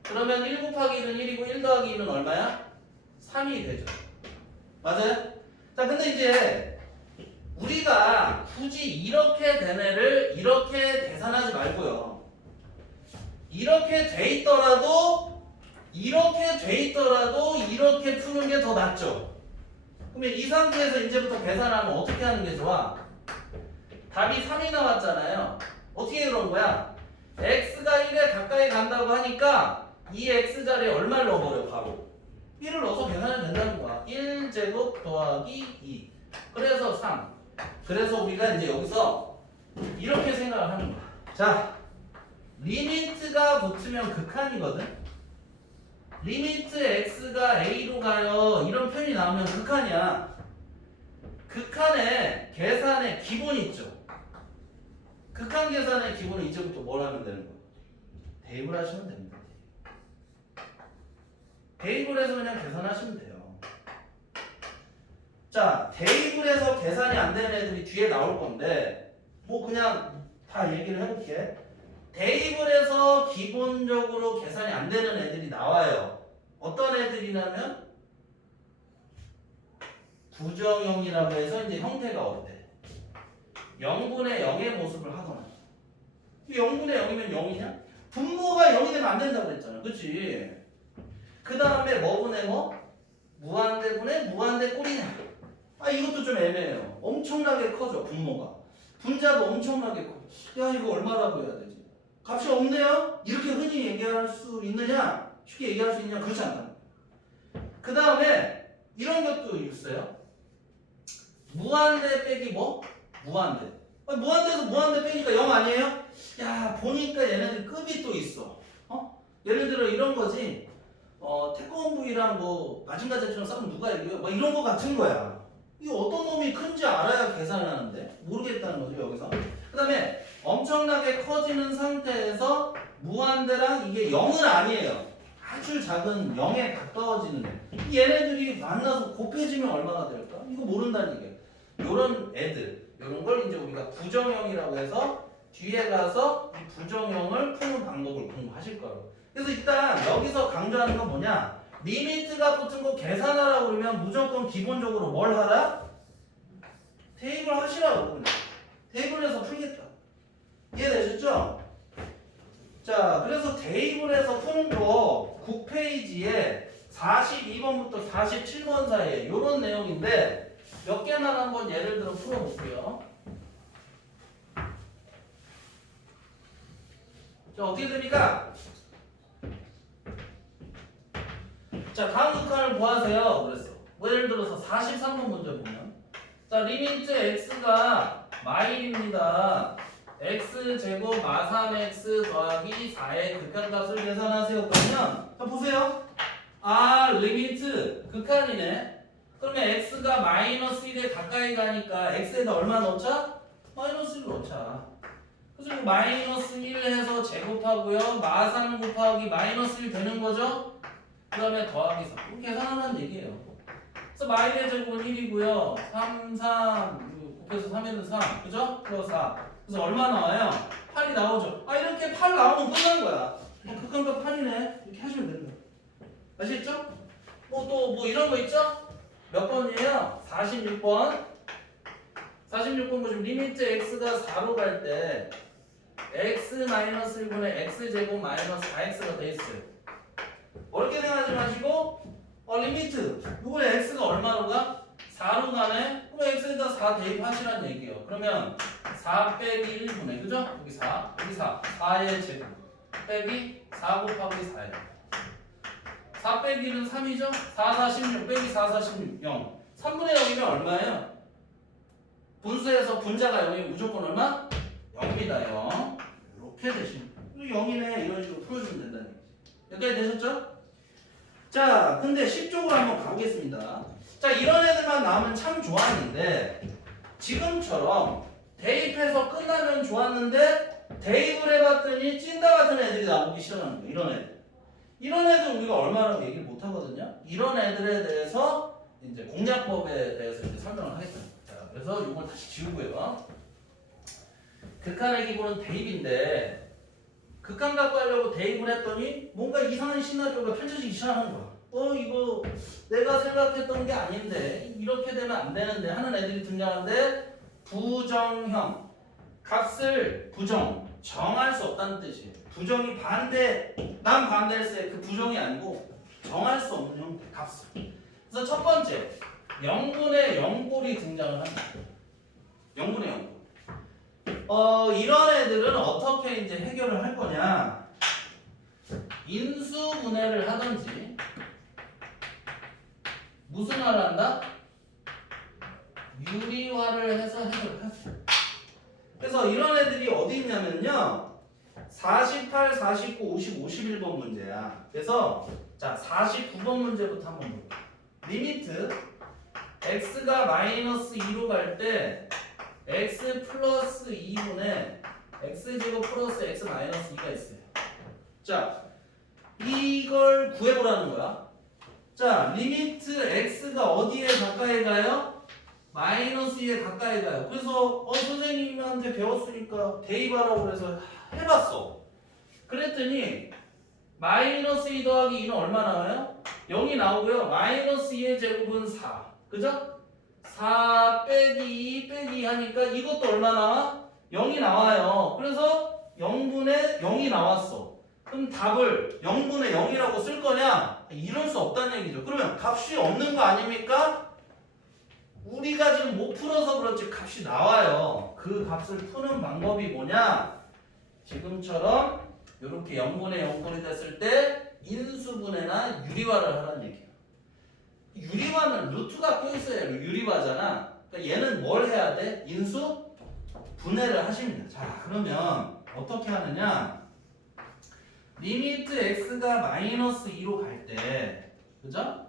그러면 1 곱하기 1은 1이고 1 더하기 1은 얼마야? 3이 되죠. 맞아요? 자, 근데 이제 우리가 굳이 이렇게 된 애를 이렇게 계산하지 말고요. 이렇게 돼 있더라도 이렇게 푸는 게 더 낫죠. 그러면 이 상태에서 이제부터 계산하면 어떻게 하는 게 좋아? 답이 3이 나왔잖아요. 어떻게 그런 거야? x가 1에 가까이 간다고 하니까 이 x자리에 얼마를 넣어버려? 바로 1을 넣어서 계산이 된다는 거야. 1제곱 더하기 2 그래서 3. 그래서 우리가 이제 여기서 이렇게 생각을 하는 거야. 자, 리미트가 붙으면 극한이거든. 리미트 x가 a로 가요. 이런 표현이 나오면 극한이야. 극한의 계산의 기본 있죠. 극한 계산의 기본은 이제부터 뭘 하면 되는 거야? 대입을 하시면 됩니다. 대입을 해서 그냥 계산하시면 돼요. 자, 대입을 해서 계산이 안 되는 애들이 뒤에 나올 건데 뭐 그냥 다 얘기를 해볼게. 대입을 해서 기본적으로 계산이 안 되는 애들이 나와요. 어떤 애들이냐면 부정형이라고 해서 이제 형태가 어때? 0분의 0의 모습을 하거나. 0분의 0이면 0이냐? 분모가 0이 되면 안 된다고 그랬잖아. 그치? 그 다음에 뭐분의 뭐? 무한대분의 무한대 꼴이냐? 아, 이것도 좀 애매해요. 엄청나게 커져, 분모가. 분자도 엄청나게 커. 야, 이거 얼마라고 해야 되지? 값이 없네요? 이렇게 흔히 얘기할 수 있느냐? 쉽게 얘기할 수 있느냐? 그렇지 않다. 그 다음에 이런 것도 있어요. 무한대 빼기 뭐? 무한대. 아, 무한대에서 무한대 빼니까 0 아니에요? 야, 보니까 얘네들 급이 또 있어. 예를 들어 이런 거지. 태권부이랑 뭐 마징가제처럼 싸우면 누가 이겨요? 막 이런 거 같은 거야. 이게 어떤 놈이 큰지 알아야 계산을 하는데 모르겠다는 거죠 여기서. 그 다음에 엄청나게 커지는 상태에서 무한대랑 이게 0은 아니에요. 아주 작은 0에 가까워지는 애. 얘네들이 만나서 곱해지면 얼마나 될까? 이거 모른다는 얘기예요. 요런 애들, 요런 걸 이제 우리가 부정형이라고 해서 뒤에 가서 이 부정형을 푸는 방법을 공부하실 거예요. 그래서 일단 여기서 강조하는 건 뭐냐? 리미트가 붙은 거 계산하라고 그러면 무조건 기본적으로 뭘 하라? 대입을 하시라고 그냥. 대입을 해서 풀겠다. 이해되셨죠? 자, 그래서 대입을 해서 푸는 거 9페이지에 42번부터 47번 사이에 이런 내용인데 몇 개만 한번 예를 들어 풀어볼게요. 자, 어떻게 됩니까? 자, 다음 극한을 구하세요. 그랬어. 예를 들어서 43번 문제 보면 자, 리미트 x가 마일입니다. x제곱 마3x 더하기 4의 극한값을 계산하세요. 그러면 자, 보세요. 아, 리미트 극한이네. 그러면 x가 마이너스 1에 가까이 가니까 x에다 얼마 넣자? 마이너스 1 넣자. 그래서 마이너스 1 해서 제곱하고요. 마3 곱하기 마이너스 1 되는 거죠? 그 다음에 더하기 4. 이렇게 계산하는 얘기예요. 그래서 마이너스 제곱은 1이고요. 3, 3, 곱해서 3에는 3. 그죠? 플러스 4. 그래서 얼마 나와요? 8이 나오죠. 아, 이렇게 8 나오면 끝난 거야. 극한값 8이네. 이렇게 하시면 되는 거야. 아시겠죠? 또 뭐 이런 거 있죠? 몇 번이에요? 46번. 46번 보시면 리미트 x가 4로 갈 때 x-1분의 x제곱 마이너스 4x가 돼 있어요. 어렵게 생각하지 마시고 리미트 이번에 x가 얼마로 가? 4로 가네? 그럼 x에다 4 대입하시라는 얘기예요. 그러면 4 빼기 1분의 그죠? 여기 4 여기 4 4의 제곱 빼기 4 곱하기 4예요. 4 빼기 1은 3이죠? 4, 4, 16 빼기 4, 4, 16 0 3분의 0이면 얼마예요? 분수에서 분자가 0이면 무조건 얼마? 0입니다. 0 이렇게 되시면 0이네 이런 식으로 풀어주면 된다는 얘기죠. 여기까지 되셨죠? 자, 근데 10쪽으로 한번 가보겠습니다. 자, 이런 애들만 나오면 참 좋았는데 지금처럼 대입해서 끝나면 좋았는데 대입을 해봤더니 찐따 같은 애들이 나오기 시작하는 거예요. 이런 애들. 이런 애들 우리가 얼마나 얘기를 못 하거든요. 이런 애들에 대해서 이제 공략법에 대해서 이제 설명을 하겠습니다. 자, 그래서 이걸 다시 지우고요. 극한의 기본은 대입인데 극한 갖고 하려고 대입을 했더니 뭔가 이상한 시나리오가 펼쳐지기 시작하는 거야. 이거 내가 생각했던 게 아닌데 이렇게 되면 안 되는데 하는 애들이 등장하는데 부정형 값을 정할 수 없다는 뜻이에요. 부정이 난 반대했을 때 그 부정이 아니고 정할 수 없는 값을. 그래서 첫 번째 0분의 0볼이 등장을 합니다. 0분의 0볼. 이런 애들은 어떻게 이제 해결을 할 거냐? 인수분해를 하든지 무슨 말을 한다? 유리화를 해서 해결을 하세요. 그래서 이런 애들이 어디 있냐면요. 48, 49, 50, 51번 문제야. 그래서 자 49번 문제부터 한번 볼게요. 리미트 x가 마이너스 2로 갈 때 x 플러스 2분의 x제곱 플러스 x 마이너스 2가 있어요. 자 이걸 구해보라는 거야. 자 리미트 x가 어디에 가까이 가요? 마이너스 2에 가까이 가요. 그래서 선생님한테 배웠으니까 대입하라고 그래서 해봤어. 그랬더니 마이너스 2 더하기 2는 얼마 나와요? 0이 나오고요. 마이너스 2의 제곱은 4. 그죠? 4 빼기 2 빼기 2 하니까 이것도 얼마 나와? 0이 나와요. 그래서 0분의 0이 나왔어. 그럼 답을 0분의 0이라고 쓸 거냐? 이럴 수 없다는 얘기죠. 그러면 값이 없는 거 아닙니까? 우리가 지금 못 풀어서 그렇지 값이 나와요. 그 값을 푸는 방법이 뭐냐? 지금처럼 이렇게 0분의 0분이 됐을 때 인수분해나 유리화를 하라는 얘기예요. 유리화는 루트가 껴있어야 유리화잖아. 그러니까 얘는 뭘 해야 돼? 인수 분해를 하십니다. 자 그러면 어떻게 하느냐? 리미트 x가 마이너스 2로 갈 때, 그죠?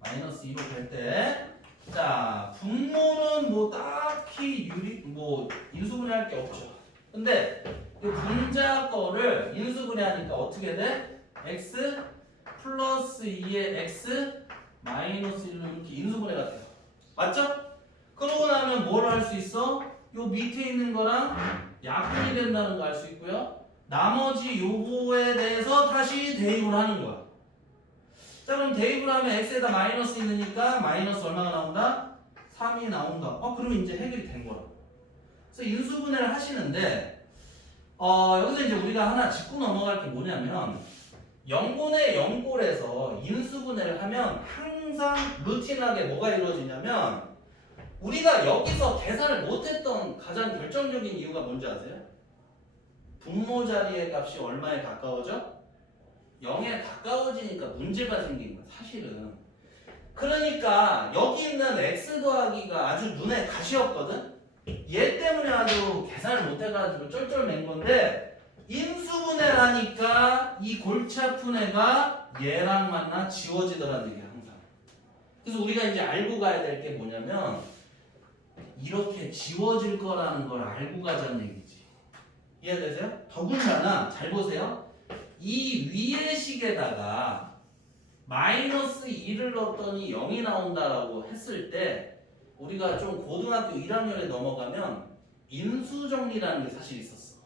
마이너스 2로 갈 때, 자 분모는 뭐 딱히 인수분해할 게 없죠. 근데 이 분자 거를 인수분해하니까 어떻게 돼? x 플러스 2의 x 마이너스 1로 이렇게 인수분해가 돼요. 맞죠? 그러고 나면 뭘 할 수 있어? 요 밑에 있는 거랑 약분이 된다는 거 알 수 있고요. 나머지 요거에 대해서 다시 대입을 하는 거야. 자 그럼 대입을 하면 x에다 마이너스 있으니까 마이너스 얼마가 나온다? 3이 나온다. 그러면 이제 해결이 된 거라고. 그래서 인수분해를 하시는데 여기서 이제 우리가 하나 짚고 넘어갈 게 뭐냐면 0분의 0볼에서 인수분해를 하면 항상 루틴하게 뭐가 이루어지냐면 우리가 여기서 계산을 못했던 가장 결정적인 이유가 뭔지 아세요? 분모 자리의 값이 얼마에 가까워져? 0에 가까워지니까 문제가 생긴 거야 사실은. 그러니까 여기 있는 x 더하기가 아주 눈에 가시였거든? 얘 때문에 아주 계산을 못해가지고 쫄쫄맨 건데 인수분해를 하니까 이 골치 아픈 애가 얘랑 만나 지워지더라는 얘기야 항상. 그래서 우리가 이제 알고 가야 될 게 뭐냐면 이렇게 지워질 거라는 걸 알고 가자는 얘기지. 이해되세요? 더군다나 잘 보세요. 이 위의 식에다가 마이너스 2를 넣었더니 0이 나온다라고 했을 때 우리가 좀 고등학교 1학년에 넘어가면 인수정리라는 게 사실 있었어.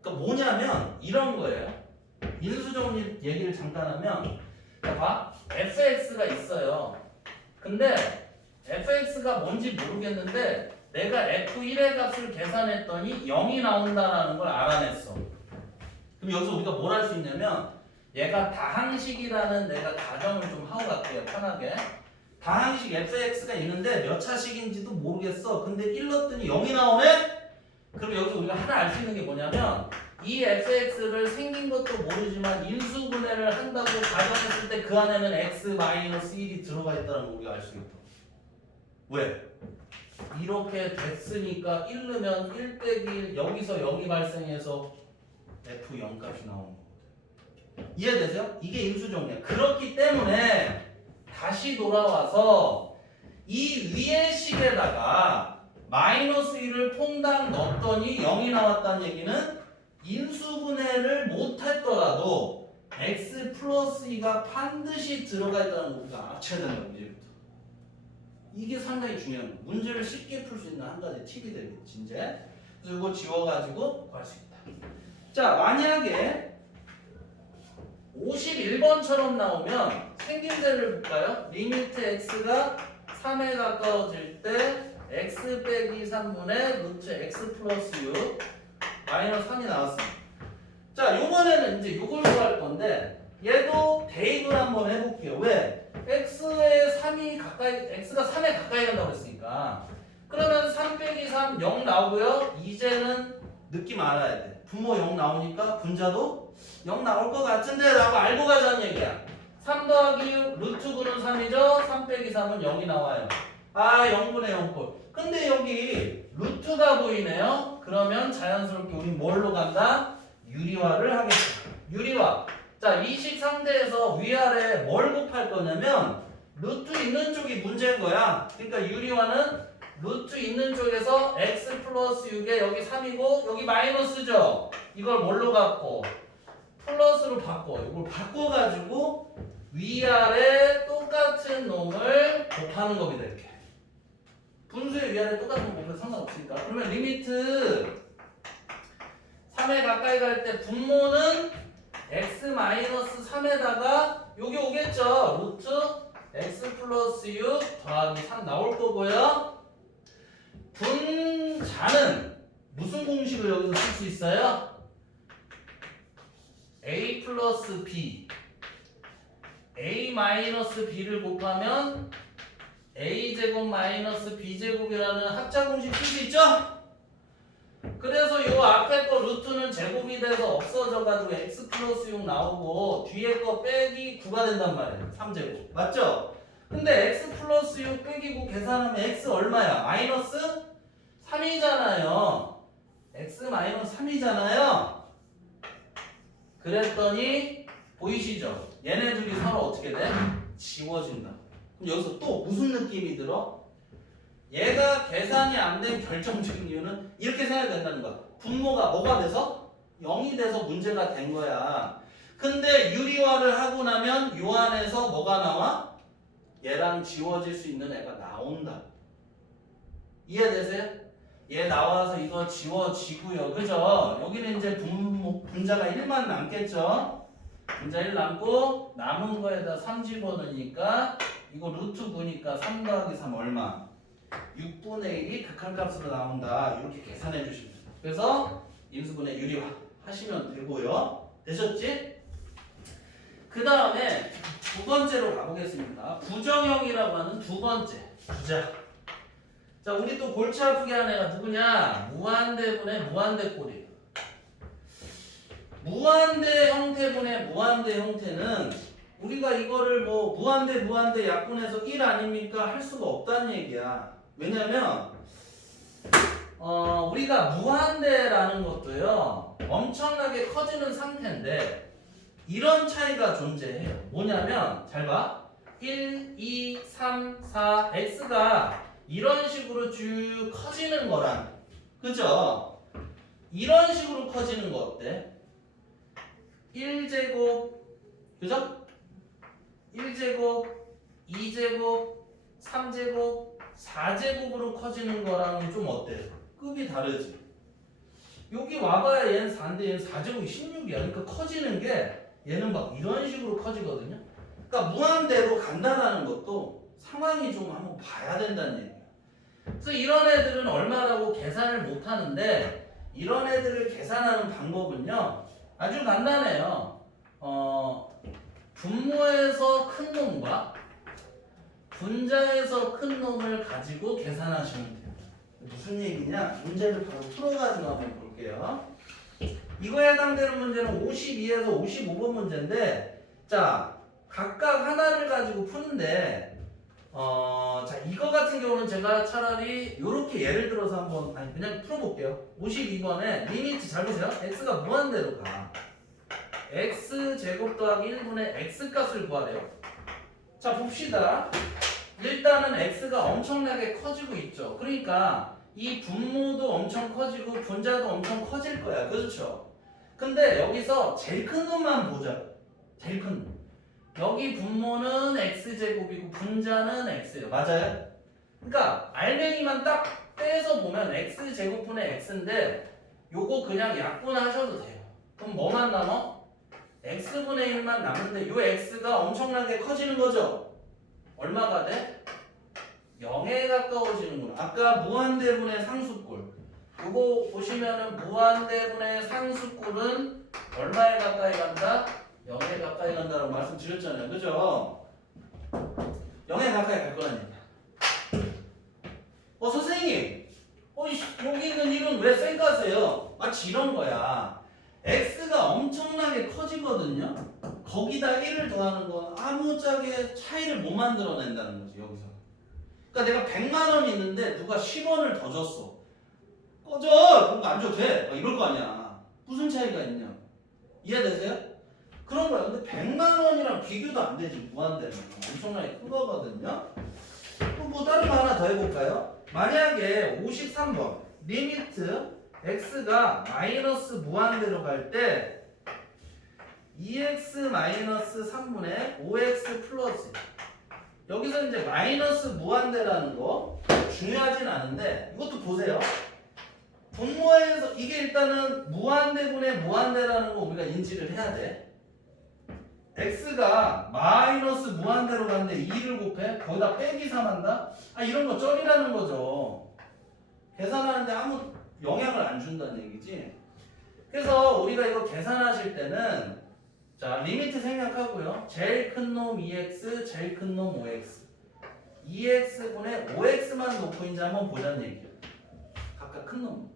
그러니까 뭐냐면 이런 거예요. 인수정리 얘기를 잠깐 하면 자 봐. fx가 있어요. 근데 fx가 뭔지 모르겠는데 내가 f1의 값을 계산했더니 0이 나온다라는 걸 알아냈어. 그럼 여기서 우리가 뭘 할 수 있냐면 얘가 다항식이라는 내가 가정을 좀 하고 갈게요. 편하게. 다항식 fx가 있는데 몇 차식인지도 모르겠어. 근데 1 넣었더니 0이 나오네? 그럼 여기서 우리가 하나 알 수 있는 게 뭐냐면 이 fx를 생긴 것도 모르지만 인수분해를 한다고 가정했을 때 그 안에는 x-1이 들어가 있다는 걸 우리가 알 수 있다. 왜? 이렇게 됐으니까 1 넣으면 1 빼기 1 여기서 0이 발생해서 f0 값이 나오는 거거든. 이해되세요? 이게 인수정리야. 그렇기 때문에 다시 돌아와서 이 위의 식에다가 마이너스 1을 퐁당 넣었더니 0이 나왔다는 얘기는 인수분해를 못했더라도 x 플러스 2가 반드시 들어가 있다는 거 우리가 알아채야 된다고 이제부터. 이게 상당히 중요한 거예요. 문제를 쉽게 풀 수 있는 한 가지 팁이 되겠지 이제. 그래서 이거 지워가지고 구할 수 있다. 자, 만약에 51번처럼 나오면 생김새를 볼까요? 리미트 x가 3에 가까워질 때 x 빼기 3분의 루트 x 플러스 6 마이너스 3이 나왔습니다. 자, 요번에는 이제 요걸 구할 건데 얘도 대입을 한번 해볼게요. 왜? x에 3이 가까이, x가 3에 가까이 간다고 했으니까 그러면 3 빼기 3 0 나오고요. 이제는 느낌 알아야 돼. 분모 0 나오니까 분자도 0 나올 것 같은데 라고 알고 가자는 얘기야. 3 더하기 6 루트 9는 3이죠. 3 빼기 3은 0이 나와요. 아, 0분의 0꼴. 근데 여기 루트가 보이네요. 그러면 자연스럽게 우린 뭘로 간다? 유리화를 하겠다. 유리화. 자, 이 식 상대에서 위아래 뭘 곱할 거냐면 루트 있는 쪽이 문제인 거야. 그러니까 유리화는 루트 있는 쪽에서 x 플러스 6에 여기 3이고 여기 마이너스죠. 이걸 뭘로 갖고 플러스로 바꿔. 이걸 바꿔가지고 위아래 똑같은 놈을 곱하는 겁니다. 이렇게. 분수의 위아래 똑같은 거 곱해도 상관없으니까. 그러면 리미트 3에 가까이 갈 때 분모는 x 마이너스 3에다가 여기 오겠죠. 루트 x 플러스 6 더하기 3 나올 거고요. 분자는 무슨 공식을 여기서 쓸 수 있어요? a 플러스 b a 마이너스 b를 곱하면 a제곱 마이너스 b제곱이라는 합자 공식 쓸 수 있죠? 그래서 요 앞에 거 루트는 제곱이 돼서 없어져가지고 x 플러스 6 나오고 뒤에 거 빼기 9가 된단 말이에요. 3제곱. 맞죠? 근데 x 플러스 6 빼기 9 계산하면 x 얼마야? 마이너스 3이잖아요. x 마이너스 3이잖아요. 그랬더니 보이시죠? 얘네 둘이 서로 어떻게 돼? 지워진다. 그럼 여기서 또 무슨 느낌이 들어? 얘가 계산이 안 된 결정적인 이유는 이렇게 생각이 된다는 거야. 분모가 뭐가 돼서? 0이 돼서 문제가 된 거야. 근데 유리화를 하고 나면 요 안에서 뭐가 나와? 얘랑 지워질 수 있는 애가 나온다. 이해되세요? 얘 나와서 이거 지워지고요. 그죠? 여기는 이제 분자가 1만 남겠죠? 분자 1 남고 남은 거에다 3 집어넣으니까 이거 루트 9니까 3 더하기 3 얼마? 6분의 1이 극한값으로 나온다. 이렇게 계산해 주시면 돼요. 그래서 인수분해 유리화 하시면 되고요. 되셨지? 그 다음에 두 번째로 가보겠습니다. 부정형이라고 하는 두 번째 부자. 자, 우리 또 골치 아프게 하는 애가 누구냐? 무한대분의 무한대꼴이에요. 무한대 형태분의 무한대 형태는 우리가 이거를 뭐 무한대 약분해서 1 아닙니까? 할 수가 없다는 얘기야. 왜냐면 우리가 무한대라는 것도요 엄청나게 커지는 상태인데 이런 차이가 존재해요. 뭐냐면 잘 봐. 1, 2, 3, 4 x가 이런 식으로 쭉 커지는 거랑 그죠? 이런 식으로 커지는 거 어때? 1제곱 그죠? 1제곱 2제곱 3제곱 4제곱으로 커지는 거랑은 좀 어때요? 급이 다르지? 여기 와봐야 얘는 4인데 얘는 4제곱이 16이야. 그러니까 커지는 게 얘는 막 이런 식으로 커지거든요. 그러니까 무한대로 간다는 것도 상황이 좀 한번 봐야 된다는 얘기야. 그래서 이런 애들은 얼마라고 계산을 못 하는데 이런 애들을 계산하는 방법은요 아주 간단해요. 분모에서 큰 놈과 분자에서 큰 놈을 가지고 계산하시면 돼요. 무슨 얘기냐? 문제를 바로 풀어가지고 한번 볼게요. 이거에 해당되는 문제는 52에서 55번 문제인데 자 각각 하나를 가지고 푸는데 자 이거 같은 경우는 제가 차라리 이렇게 예를 들어서 한번 그냥 풀어볼게요. 52번에 리미트 잘 보세요. x가 무한대로 가. x 제곱 더하기 1분의 x 값을 구하래요. 자 봅시다. 일단은 x가 엄청나게 커지고 있죠. 그러니까 이 분모도 엄청 커지고 분자도 엄청 커질 거야. 그렇죠? 근데 여기서 제일 큰 놈만 보자. 제일 큰 놈. 여기 분모는 x제곱이고 분자는 x예요. 맞아요? 그러니까 알맹이만 딱 떼서 보면 x제곱분의 x인데 요거 그냥 약분하셔도 돼요. 그럼 뭐만 남아? x분의 1만 남는데 요 x가 엄청나게 커지는 거죠? 얼마가 돼? 0에 가까워지는구나. 아까 무한대분의 상수꼴. 요거 보시면은 무한대분의 상수꼴은 얼마에 가까이 간다? 0에 가까이 간다라고 말씀드렸잖아요. 그죠? 0에 가까이 갈 거란 얘기야. 선생님! 여기 있는 1은 왜 쌩까세요? 마치 이런 거야. x가 엄청나게 커지거든요? 거기다 1을 더하는 건 아무짝에 차이를 못 만들어낸다는 거지, 여기서. 그러니까 내가 100만 원이 있는데 누가 10원을 더 줬어. 꺼져! 그런 거 안 줘도 돼. 막 이럴 거 아니야. 무슨 차이가 있냐? 이해되세요? 그런 거야. 근데 100만 원이랑 비교도 안 되지, 무한대는. 엄청나게 큰 거거든요? 또 뭐 다른 거 하나 더 해볼까요? 만약에 53번 리미트 x가 마이너스 무한대로 갈 때 2x 마이너스 3분의 5x 플러스 여기서 이제 마이너스 무한대라는 거 중요하진 않은데 이것도 보세요. 분모에서 이게 일단은 무한대분의 무한대라는 거 우리가 인지를 해야 돼. x가 마이너스 무한대로 가는데 2를 곱해? 거기다 빼기 3한다? 이런 거 쩔이라는 거죠. 계산하는데 아무 영향을 안 준다는 얘기지. 그래서 우리가 이거 계산하실 때는 자 리미트 생략하고요. 제일 큰 놈 2x, 제일 큰 놈 5x 2x분의 5x만 놓고 이제 한번 보자는 얘기예요. 각각 큰 놈.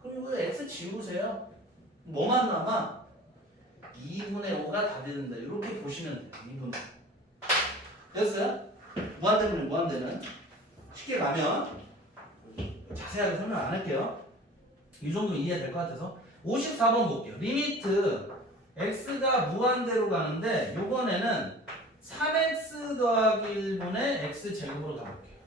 그럼 이거 x 지우세요. 뭐만 남아? 2분의 5가 다 되는데 이렇게 보시면 돼요. 2분의 5. 됐어요? 무한대분의 무한대는 쉽게 가면 자세하게 설명 안 할게요. 이 정도 이해될 것 같아서 54번 볼게요. 리미트 x가 무한대로 가는데 요번에는 3x 더하기 1분의 x제곱으로 가볼게요.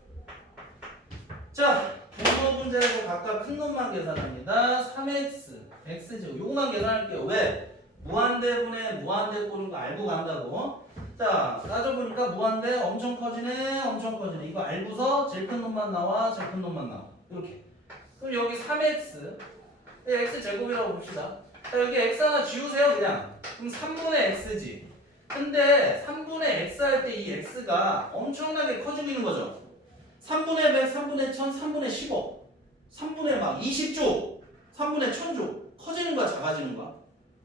자, 분모분자에서 각각 큰 놈만 계산합니다. 3x x제곱 요거만 계산할게요. 왜? 무한대분의 무한대꼴인 거 알고 간다고. 자, 따져보니까 무한대 엄청 커지네 엄청 커지네. 이거 알고서 제일 큰 놈만 나와 제일 큰 놈만 나와 이렇게. 그럼 여기 3x x제곱이라고 봅시다. 자, 여기 x 하나 지우세요 그냥. 그럼 3분의 x지. 근데 3분의 x 할 때 이 x가 엄청나게 커지고 있는 거죠. 3분의 100, 3분의 1000, 3분의 10억 3분의 막 20조 3분의 1000조 커지는 거야 작아지는 거야?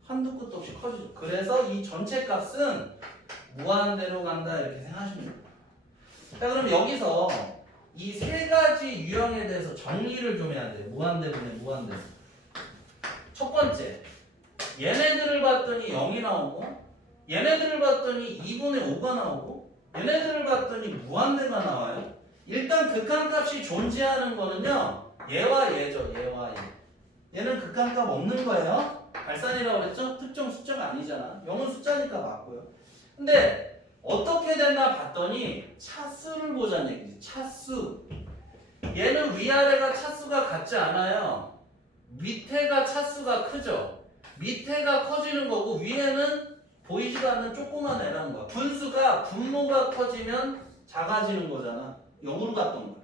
한도 끝도 없이 커지죠. 그래서 이 전체 값은 무한대로 간다 이렇게 생각하시면 됩니다. 자, 그럼 여기서 이 세 가지 유형에 대해서 정리를 좀 해야 돼요. 무한대분의 무한대. 첫 번째, 얘네들을 봤더니 0이 나오고 얘네들을 봤더니 2분의 5가 나오고 얘네들을 봤더니 무한대가 나와요. 일단 극한값이 존재하는 거는요. 얘와 얘죠. 얘와 얘. 얘는 극한값 없는 거예요. 발산이라고 그랬죠? 특정 숫자가 아니잖아. 0은 숫자니까 맞고요. 근데 어떻게 됐나 봤더니 차수를 보자는 얘기지. 차수. 얘는 위아래가 차수가 같지 않아요. 밑에가 차수가 크죠. 밑에가 커지는 거고 위에는 보이지도 않는 조그만 애라는 거야. 분수가 분모가 커지면 작아지는 거잖아. 0으로 갔던 거야.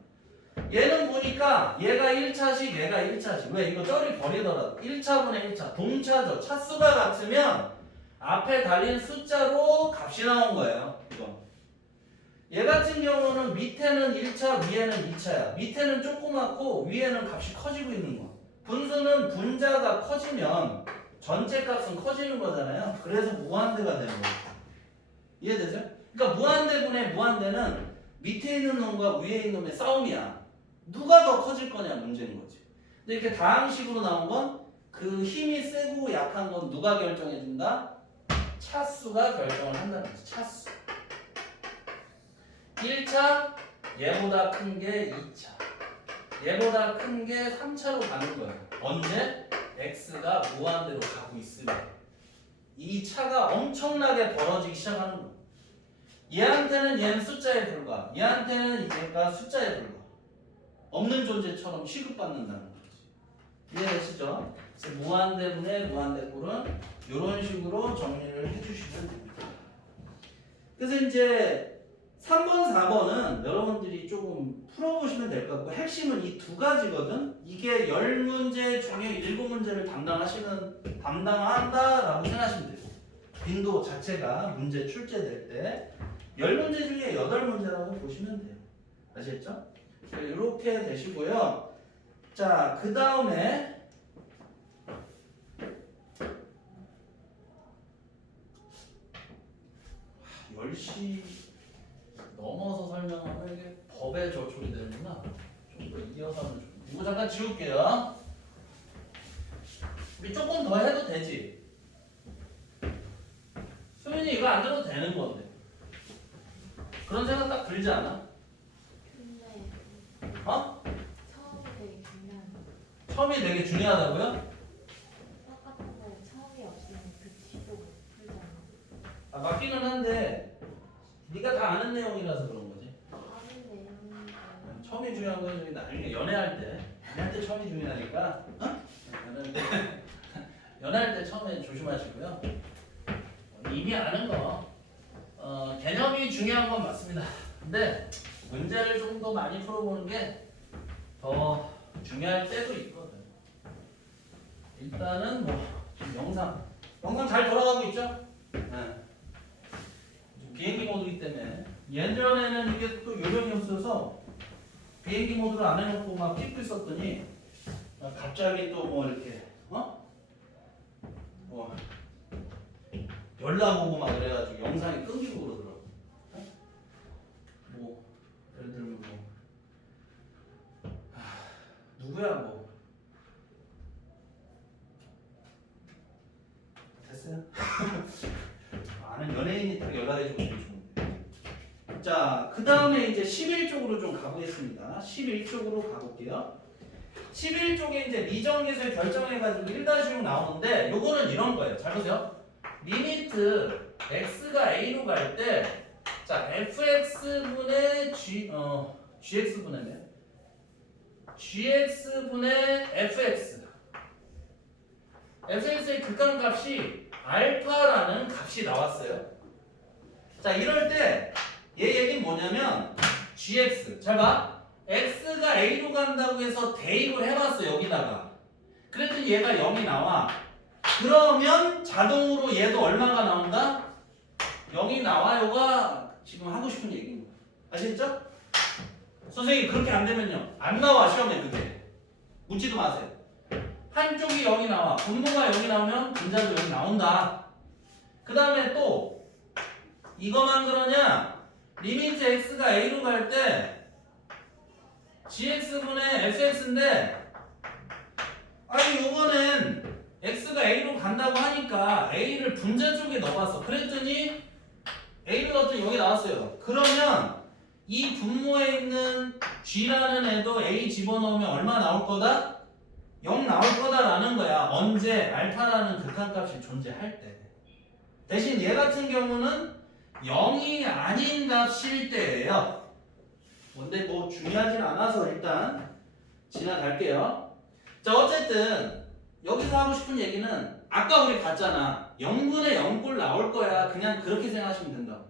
얘는 보니까 얘가 1차식 얘가 1차식. 왜? 이거 쩔이 버리더라도 1차분의 1차 동차죠. 차수가 같으면 앞에 달린 숫자로 값이 나온 거예요. 이거. 얘 같은 경우는 밑에는 1차 위에는 2차야. 밑에는 조그맣고 위에는 값이 커지고 있는 거야. 분수는 분자가 커지면 전체 값은 커지는 거잖아요. 그래서 무한대가 되는 거예요. 이해되세요? 그러니까 무한대분의 무한대는 밑에 있는 놈과 위에 있는 놈의 싸움이야. 누가 더 커질 거냐 문제인 거지. 근데 이렇게 다항식으로 나온 건 그 힘이 세고 약한 건 누가 결정해 준다? 차수가 결정을 한다는 거지. 차수. 1차 얘보다 큰 게 2차. 얘보다 큰 게 3차로 가는 거예요. 언제? x가 무한대로 가고 있으면. 이 차가 엄청나게 벌어지기 시작하는 거예요. 얘한테는 얘는 숫자에 불과, 얘한테는 얘가 숫자에 불과. 없는 존재처럼 취급받는다는 거지. 이해되시죠? 그래서 무한대분의 무한대꼴은 이런 식으로 정리를 해주시면 됩니다. 그래서 이제 3번, 4번은 여러분들이 조금 풀어보시면 될 것 같고 핵심은 이 두 가지거든. 이게 10문제 중에 7문제를 담당한다라고 생각하시면 돼요. 빈도 자체가 문제 출제될 때 10문제 중에 8문제라고 보시면 돼요. 아시겠죠? 이렇게 되시고요. 자, 그 다음에 10시 넘어서 설명하면 이게 법에 저촉이 되는구나. 좀 더 이어서 하면 좋겠네. 이거 잠깐 지울게요. 우리 조금 더 해도 되지? 수민이 이거 안 들어도 되는 건데. 그런 생각 딱 들지 않아? 근데 어? 처음이 되게 중요한 처음이 되게 중요하다고요? 똑같은데 처음이 없으면 그 뒤도 못 풀잖아. 아, 맞기는 한데 네가 다 아는 내용이라서 그런 거지. 아는 내용인데 처음이 중요한 건 저기 나중에 연애할 때 처음이 중요하니까 어? 연애할 때 처음에 조심하시고요. 이미 아는 거 개념이 중요한 건 맞습니다. 근데 문제를 좀 더 많이 풀어보는 게 더 중요할 때도 있거든. 일단은 뭐 지금 영상 잘 돌아가고 있죠? 네. 비행기 모드이기 때문에 예전에는 이게 또 요령이 없어서 비행기 모드를 안 해놓고 막 찍고 있었더니 갑자기 또 뭐 이렇게 뭐 연락 오고 막 그래가지고 영상이 끊기고 그러더라고. 뭐 예를 들면 뭐 누구야 뭐 됐어요? 아는 연예인이 딱 연락해주고 되게 좋은데. 자, 그 다음에 이제 11쪽으로 좀 가보겠습니다. 11쪽으로 가볼게요. 11쪽에 이제 미정계수에 결정해가지고 1-6 나오는데 요거는 이런 거예요. 잘 보세요. 리미트 x가 a로 갈 때 자, fx분의 gx분의 gx분의 fx fx의 극한값이 알파라는 값이 나왔어요. 자, 이럴 때 얘 얘기는 뭐냐면 gx 잘 봐. x가 a로 간다고 해서 대입을 해봤어 여기다가. 그랬더니 얘가 0이 나와. 그러면 자동으로 얘도 얼마가 나온다? 0이 나와요가 지금 하고 싶은 얘기인 거야. 아시겠죠? 선생님 그렇게 안 되면요 안 나와 시험에 그게. 묻지도 마세요. 한쪽이 0이 나와. 분모가 0이 나오면 분자도 0이 나온다. 그 다음에 또 이거만 그러냐? 리미트 x가 a로 갈 때 gx분의 fx인데 아니 요거는 x가 a로 간다고 하니까 a를 분자 쪽에 넣어봤어. 그랬더니 a를 넣었더니 여기 나왔어요. 그러면 이 분모에 있는 g라는 애도 a 집어넣으면 얼마 나올 거다? 0 나올 거다라는 거야. 언제? 알파라는 극한값이 존재할 때. 대신 얘 같은 경우는 0이 아닌 값일 때예요. 근데 뭐 중요하진 않아서 일단 지나갈게요. 자, 어쨌든 여기서 하고 싶은 얘기는 아까 우리 봤잖아. 0분의 0꼴 나올 거야. 그냥 그렇게 생각하시면 된다고.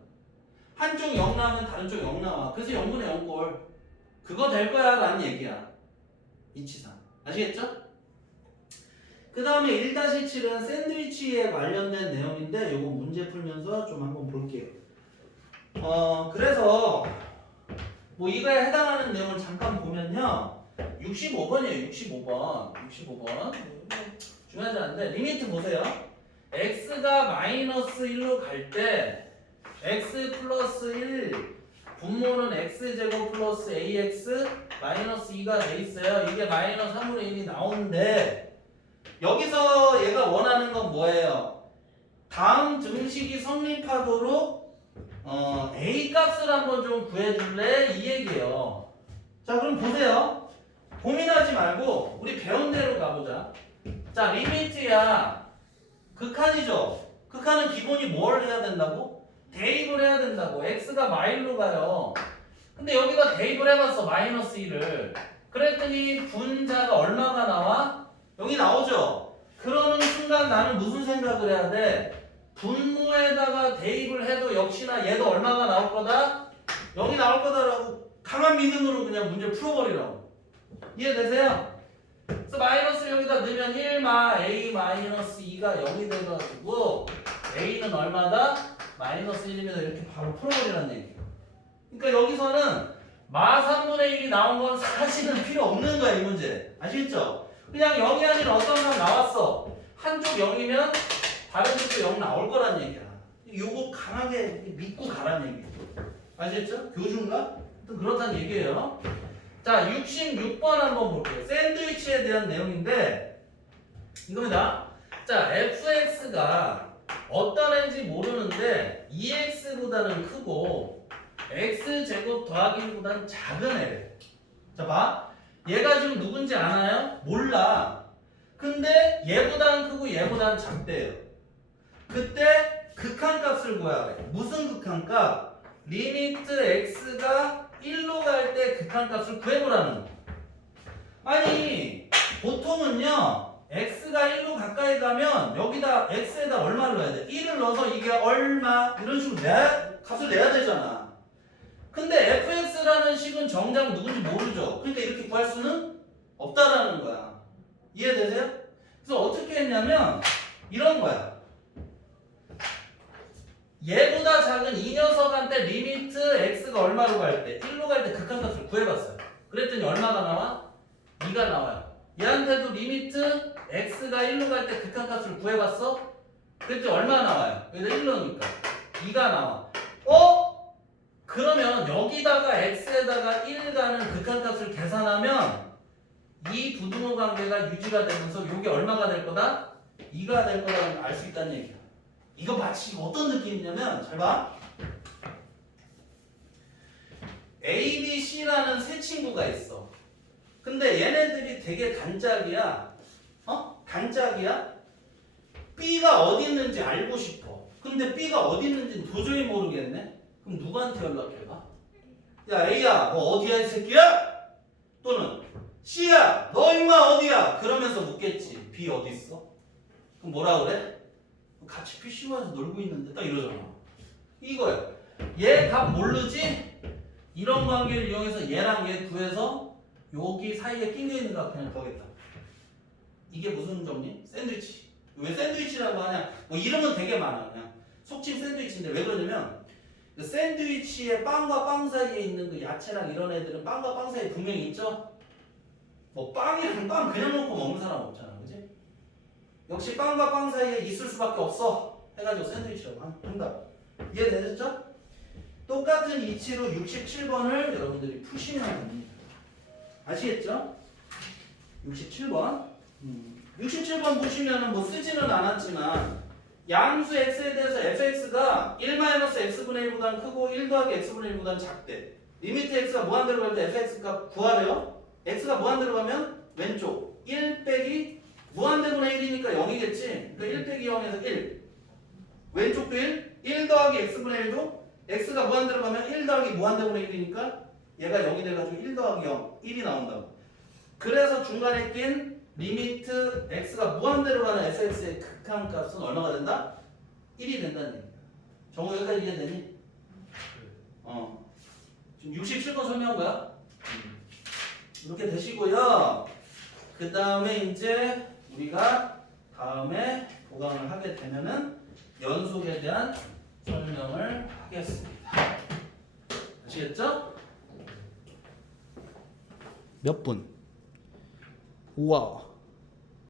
한쪽 0 나오면 다른 쪽 0 나와. 그래서 0분의 0꼴 그거 될 거야 라는 얘기야. 이치상. 아시겠죠? 그 다음에 1-7은 샌드위치에 관련된 내용인데 요거 문제 풀면서 좀 한번 볼게요. 그래서 뭐 이거에 해당하는 내용을 잠깐 보면요. 65번이에요. 65번. 중요하지 않은데 리미트 보세요. x가 마이너스 1로 갈 때 x 플러스 1 분모는 x제곱 플러스 ax 마이너스 2가 돼 있어요. 이게 마이너스 3분의 1이 나오는데 여기서 얘가 원하는 건 뭐예요? 다음 등식이 성립하도록 A 값을 한번 좀 구해줄래? 이 얘기예요. 자, 그럼 보세요. 고민하지 말고 우리 배운 대로 가보자. 자, 리미트야 극한이죠. 극한은 기본이 뭘 해야 된다고? 대입을 해야 된다고. x가 마일로 가요. 근데 여기다 대입을 해봤어. 마이너스 1을. 그랬더니 분자가 얼마가 나와? 여기 나오죠? 그러는 순간 나는 무슨 생각을 해야 돼? 분모에다가 대입을 해도 역시나 얘도 얼마가 나올 거다? 0이 나올 거다라고 강한 믿음으로 그냥 문제를 풀어버리라고. 이해되세요? 그래서 마이너스 여기다 넣으면 1마 a 마이너스 2가 0이 돼가지고 a는 얼마다? 마이너스 1이면 이렇게 바로 풀어버리라는 얘기예요. 그러니까 여기서는 마 3분의 1이 나온 건 사실은 필요 없는 거야 이 문제. 아시겠죠? 그냥 0이 아닌 어떤 건 나왔어. 한쪽 0이면 다른 쪽도 0 나올 거란 얘기야. 요거 강하게 믿고 가라는 얘기예요. 아시겠죠? 교준가? 그렇다는 얘기예요. 자, 66번 한번 볼게요. 샌드위치에 대한 내용인데 이겁니다. 자, fx가 어떤 애인지 모르는데 2x보다는 크고 x제곱 더하기 1보다는 작은 애래. 자, 봐. 얘가 지금 누군지 아나요? 몰라. 근데 얘보다는 크고 얘보다는 작대요. 그때 극한값을 구해야 돼. 무슨 극한값? 리미트 x가 1로 갈 때 극한값을 구해보라는 거. 아니 보통은요 x가 1로 가까이 가면 여기다 x에다 얼마를 넣어야 돼? 1을 넣어서 이게 얼마 이런 식으로 값을 내야 되잖아. 근데 fx라는 식은 정작 누군지 모르죠. 그러니까 이렇게 구할 수는 없다라는 거야. 이해되세요? 그래서 어떻게 했냐면 이런 거야. 얘보다 작은 이 녀석한테 리미트 x가 얼마로 갈 때? 1로 갈 때 극한값을 구해봤어요. 그랬더니 얼마가 나와? 2가 나와요. 얘한테도 리미트 x가 1로 갈 때 극한값을 구해봤어? 그랬더니 얼마 나와요? 여기다 1 넣으니까 2가 나와. 그러면 여기다가 x에다가 1 가는 극한값을 계산하면 이 부등호 관계가 유지가 되면서 이게 얼마가 될 거다? 2가 될 거라는 걸 알 수 있다는 얘기야. 이거 마치 어떤 느낌이냐면 잘 봐. A, B, C라는 세 친구가 있어. 근데 얘네들이 되게 단짝이야. 단짝이야? B가 어디 있는지 알고 싶어. 근데 B가 어디 있는지 도저히 모르겠네. 그럼 누구한테 연락해봐? 야 A야 너 어디야 이 새끼야? 또는 C야 너 임마 어디야? 그러면서 묻겠지. B 어디 있어? 그럼 뭐라 그래? 같이 PC방에서 놀고 있는데 딱 이러잖아. 이거야. 얘 값 모르지? 이런 관계를 이용해서 얘랑 얘 구해서 여기 사이에 낀겨 있는 값 그냥 구하겠다. 이게 무슨 정리? 샌드위치. 왜 샌드위치라고 하냐? 뭐 이름은 되게 많아. 그냥 속칭 샌드위치인데 왜 그러냐면 그 샌드위치에 빵과 빵 사이에 있는 그 야채랑 이런 애들은 빵과 빵 사이에 분명히 있죠? 뭐 빵이랑 빵 그냥 놓고 먹는 사람 없잖아. 그지? 역시 빵과 빵 사이에 있을 수밖에 없어 해가지고 샌드위치라고 한다. 이해되셨죠? 똑같은 이치로 67번을 여러분들이 푸시면 됩니다. 아시겠죠? 67번 67번 보시면은 뭐 쓰지는 않았지만 양수 x에 대해서 fx가 1-x분의 1보다는 크고 1 더하기 x분의 1보다는 작대. 리미트 x가 무한대로 갈 때 fx가 구하래요. x가 무한대로 가면 왼쪽 1 빼기 무한대분의 1이니까 0이겠지. 그러니까 1 빼기 0에서 1. 왼쪽도 1. 1 더하기 x분의 1도 x가 무한대로 가면 1 더하기 무한대분의 1이니까 얘가 0이 돼가지고 1 더하기 0. 1이 나온다고. 그래서 중간에 낀 리미트 x가 무한대로 가는 fx의 극한값은 얼마가 된다? 1이 된다는 얘기야. 정우 여기까지 이해되니? 지금 67번 설명한 거야? 이렇게 되시고요. 그 다음에 이제 우리가 다음에 보강을 하게 되면은 연속에 대한 설명을 하겠습니다. 아시겠죠? 몇 분? 우와.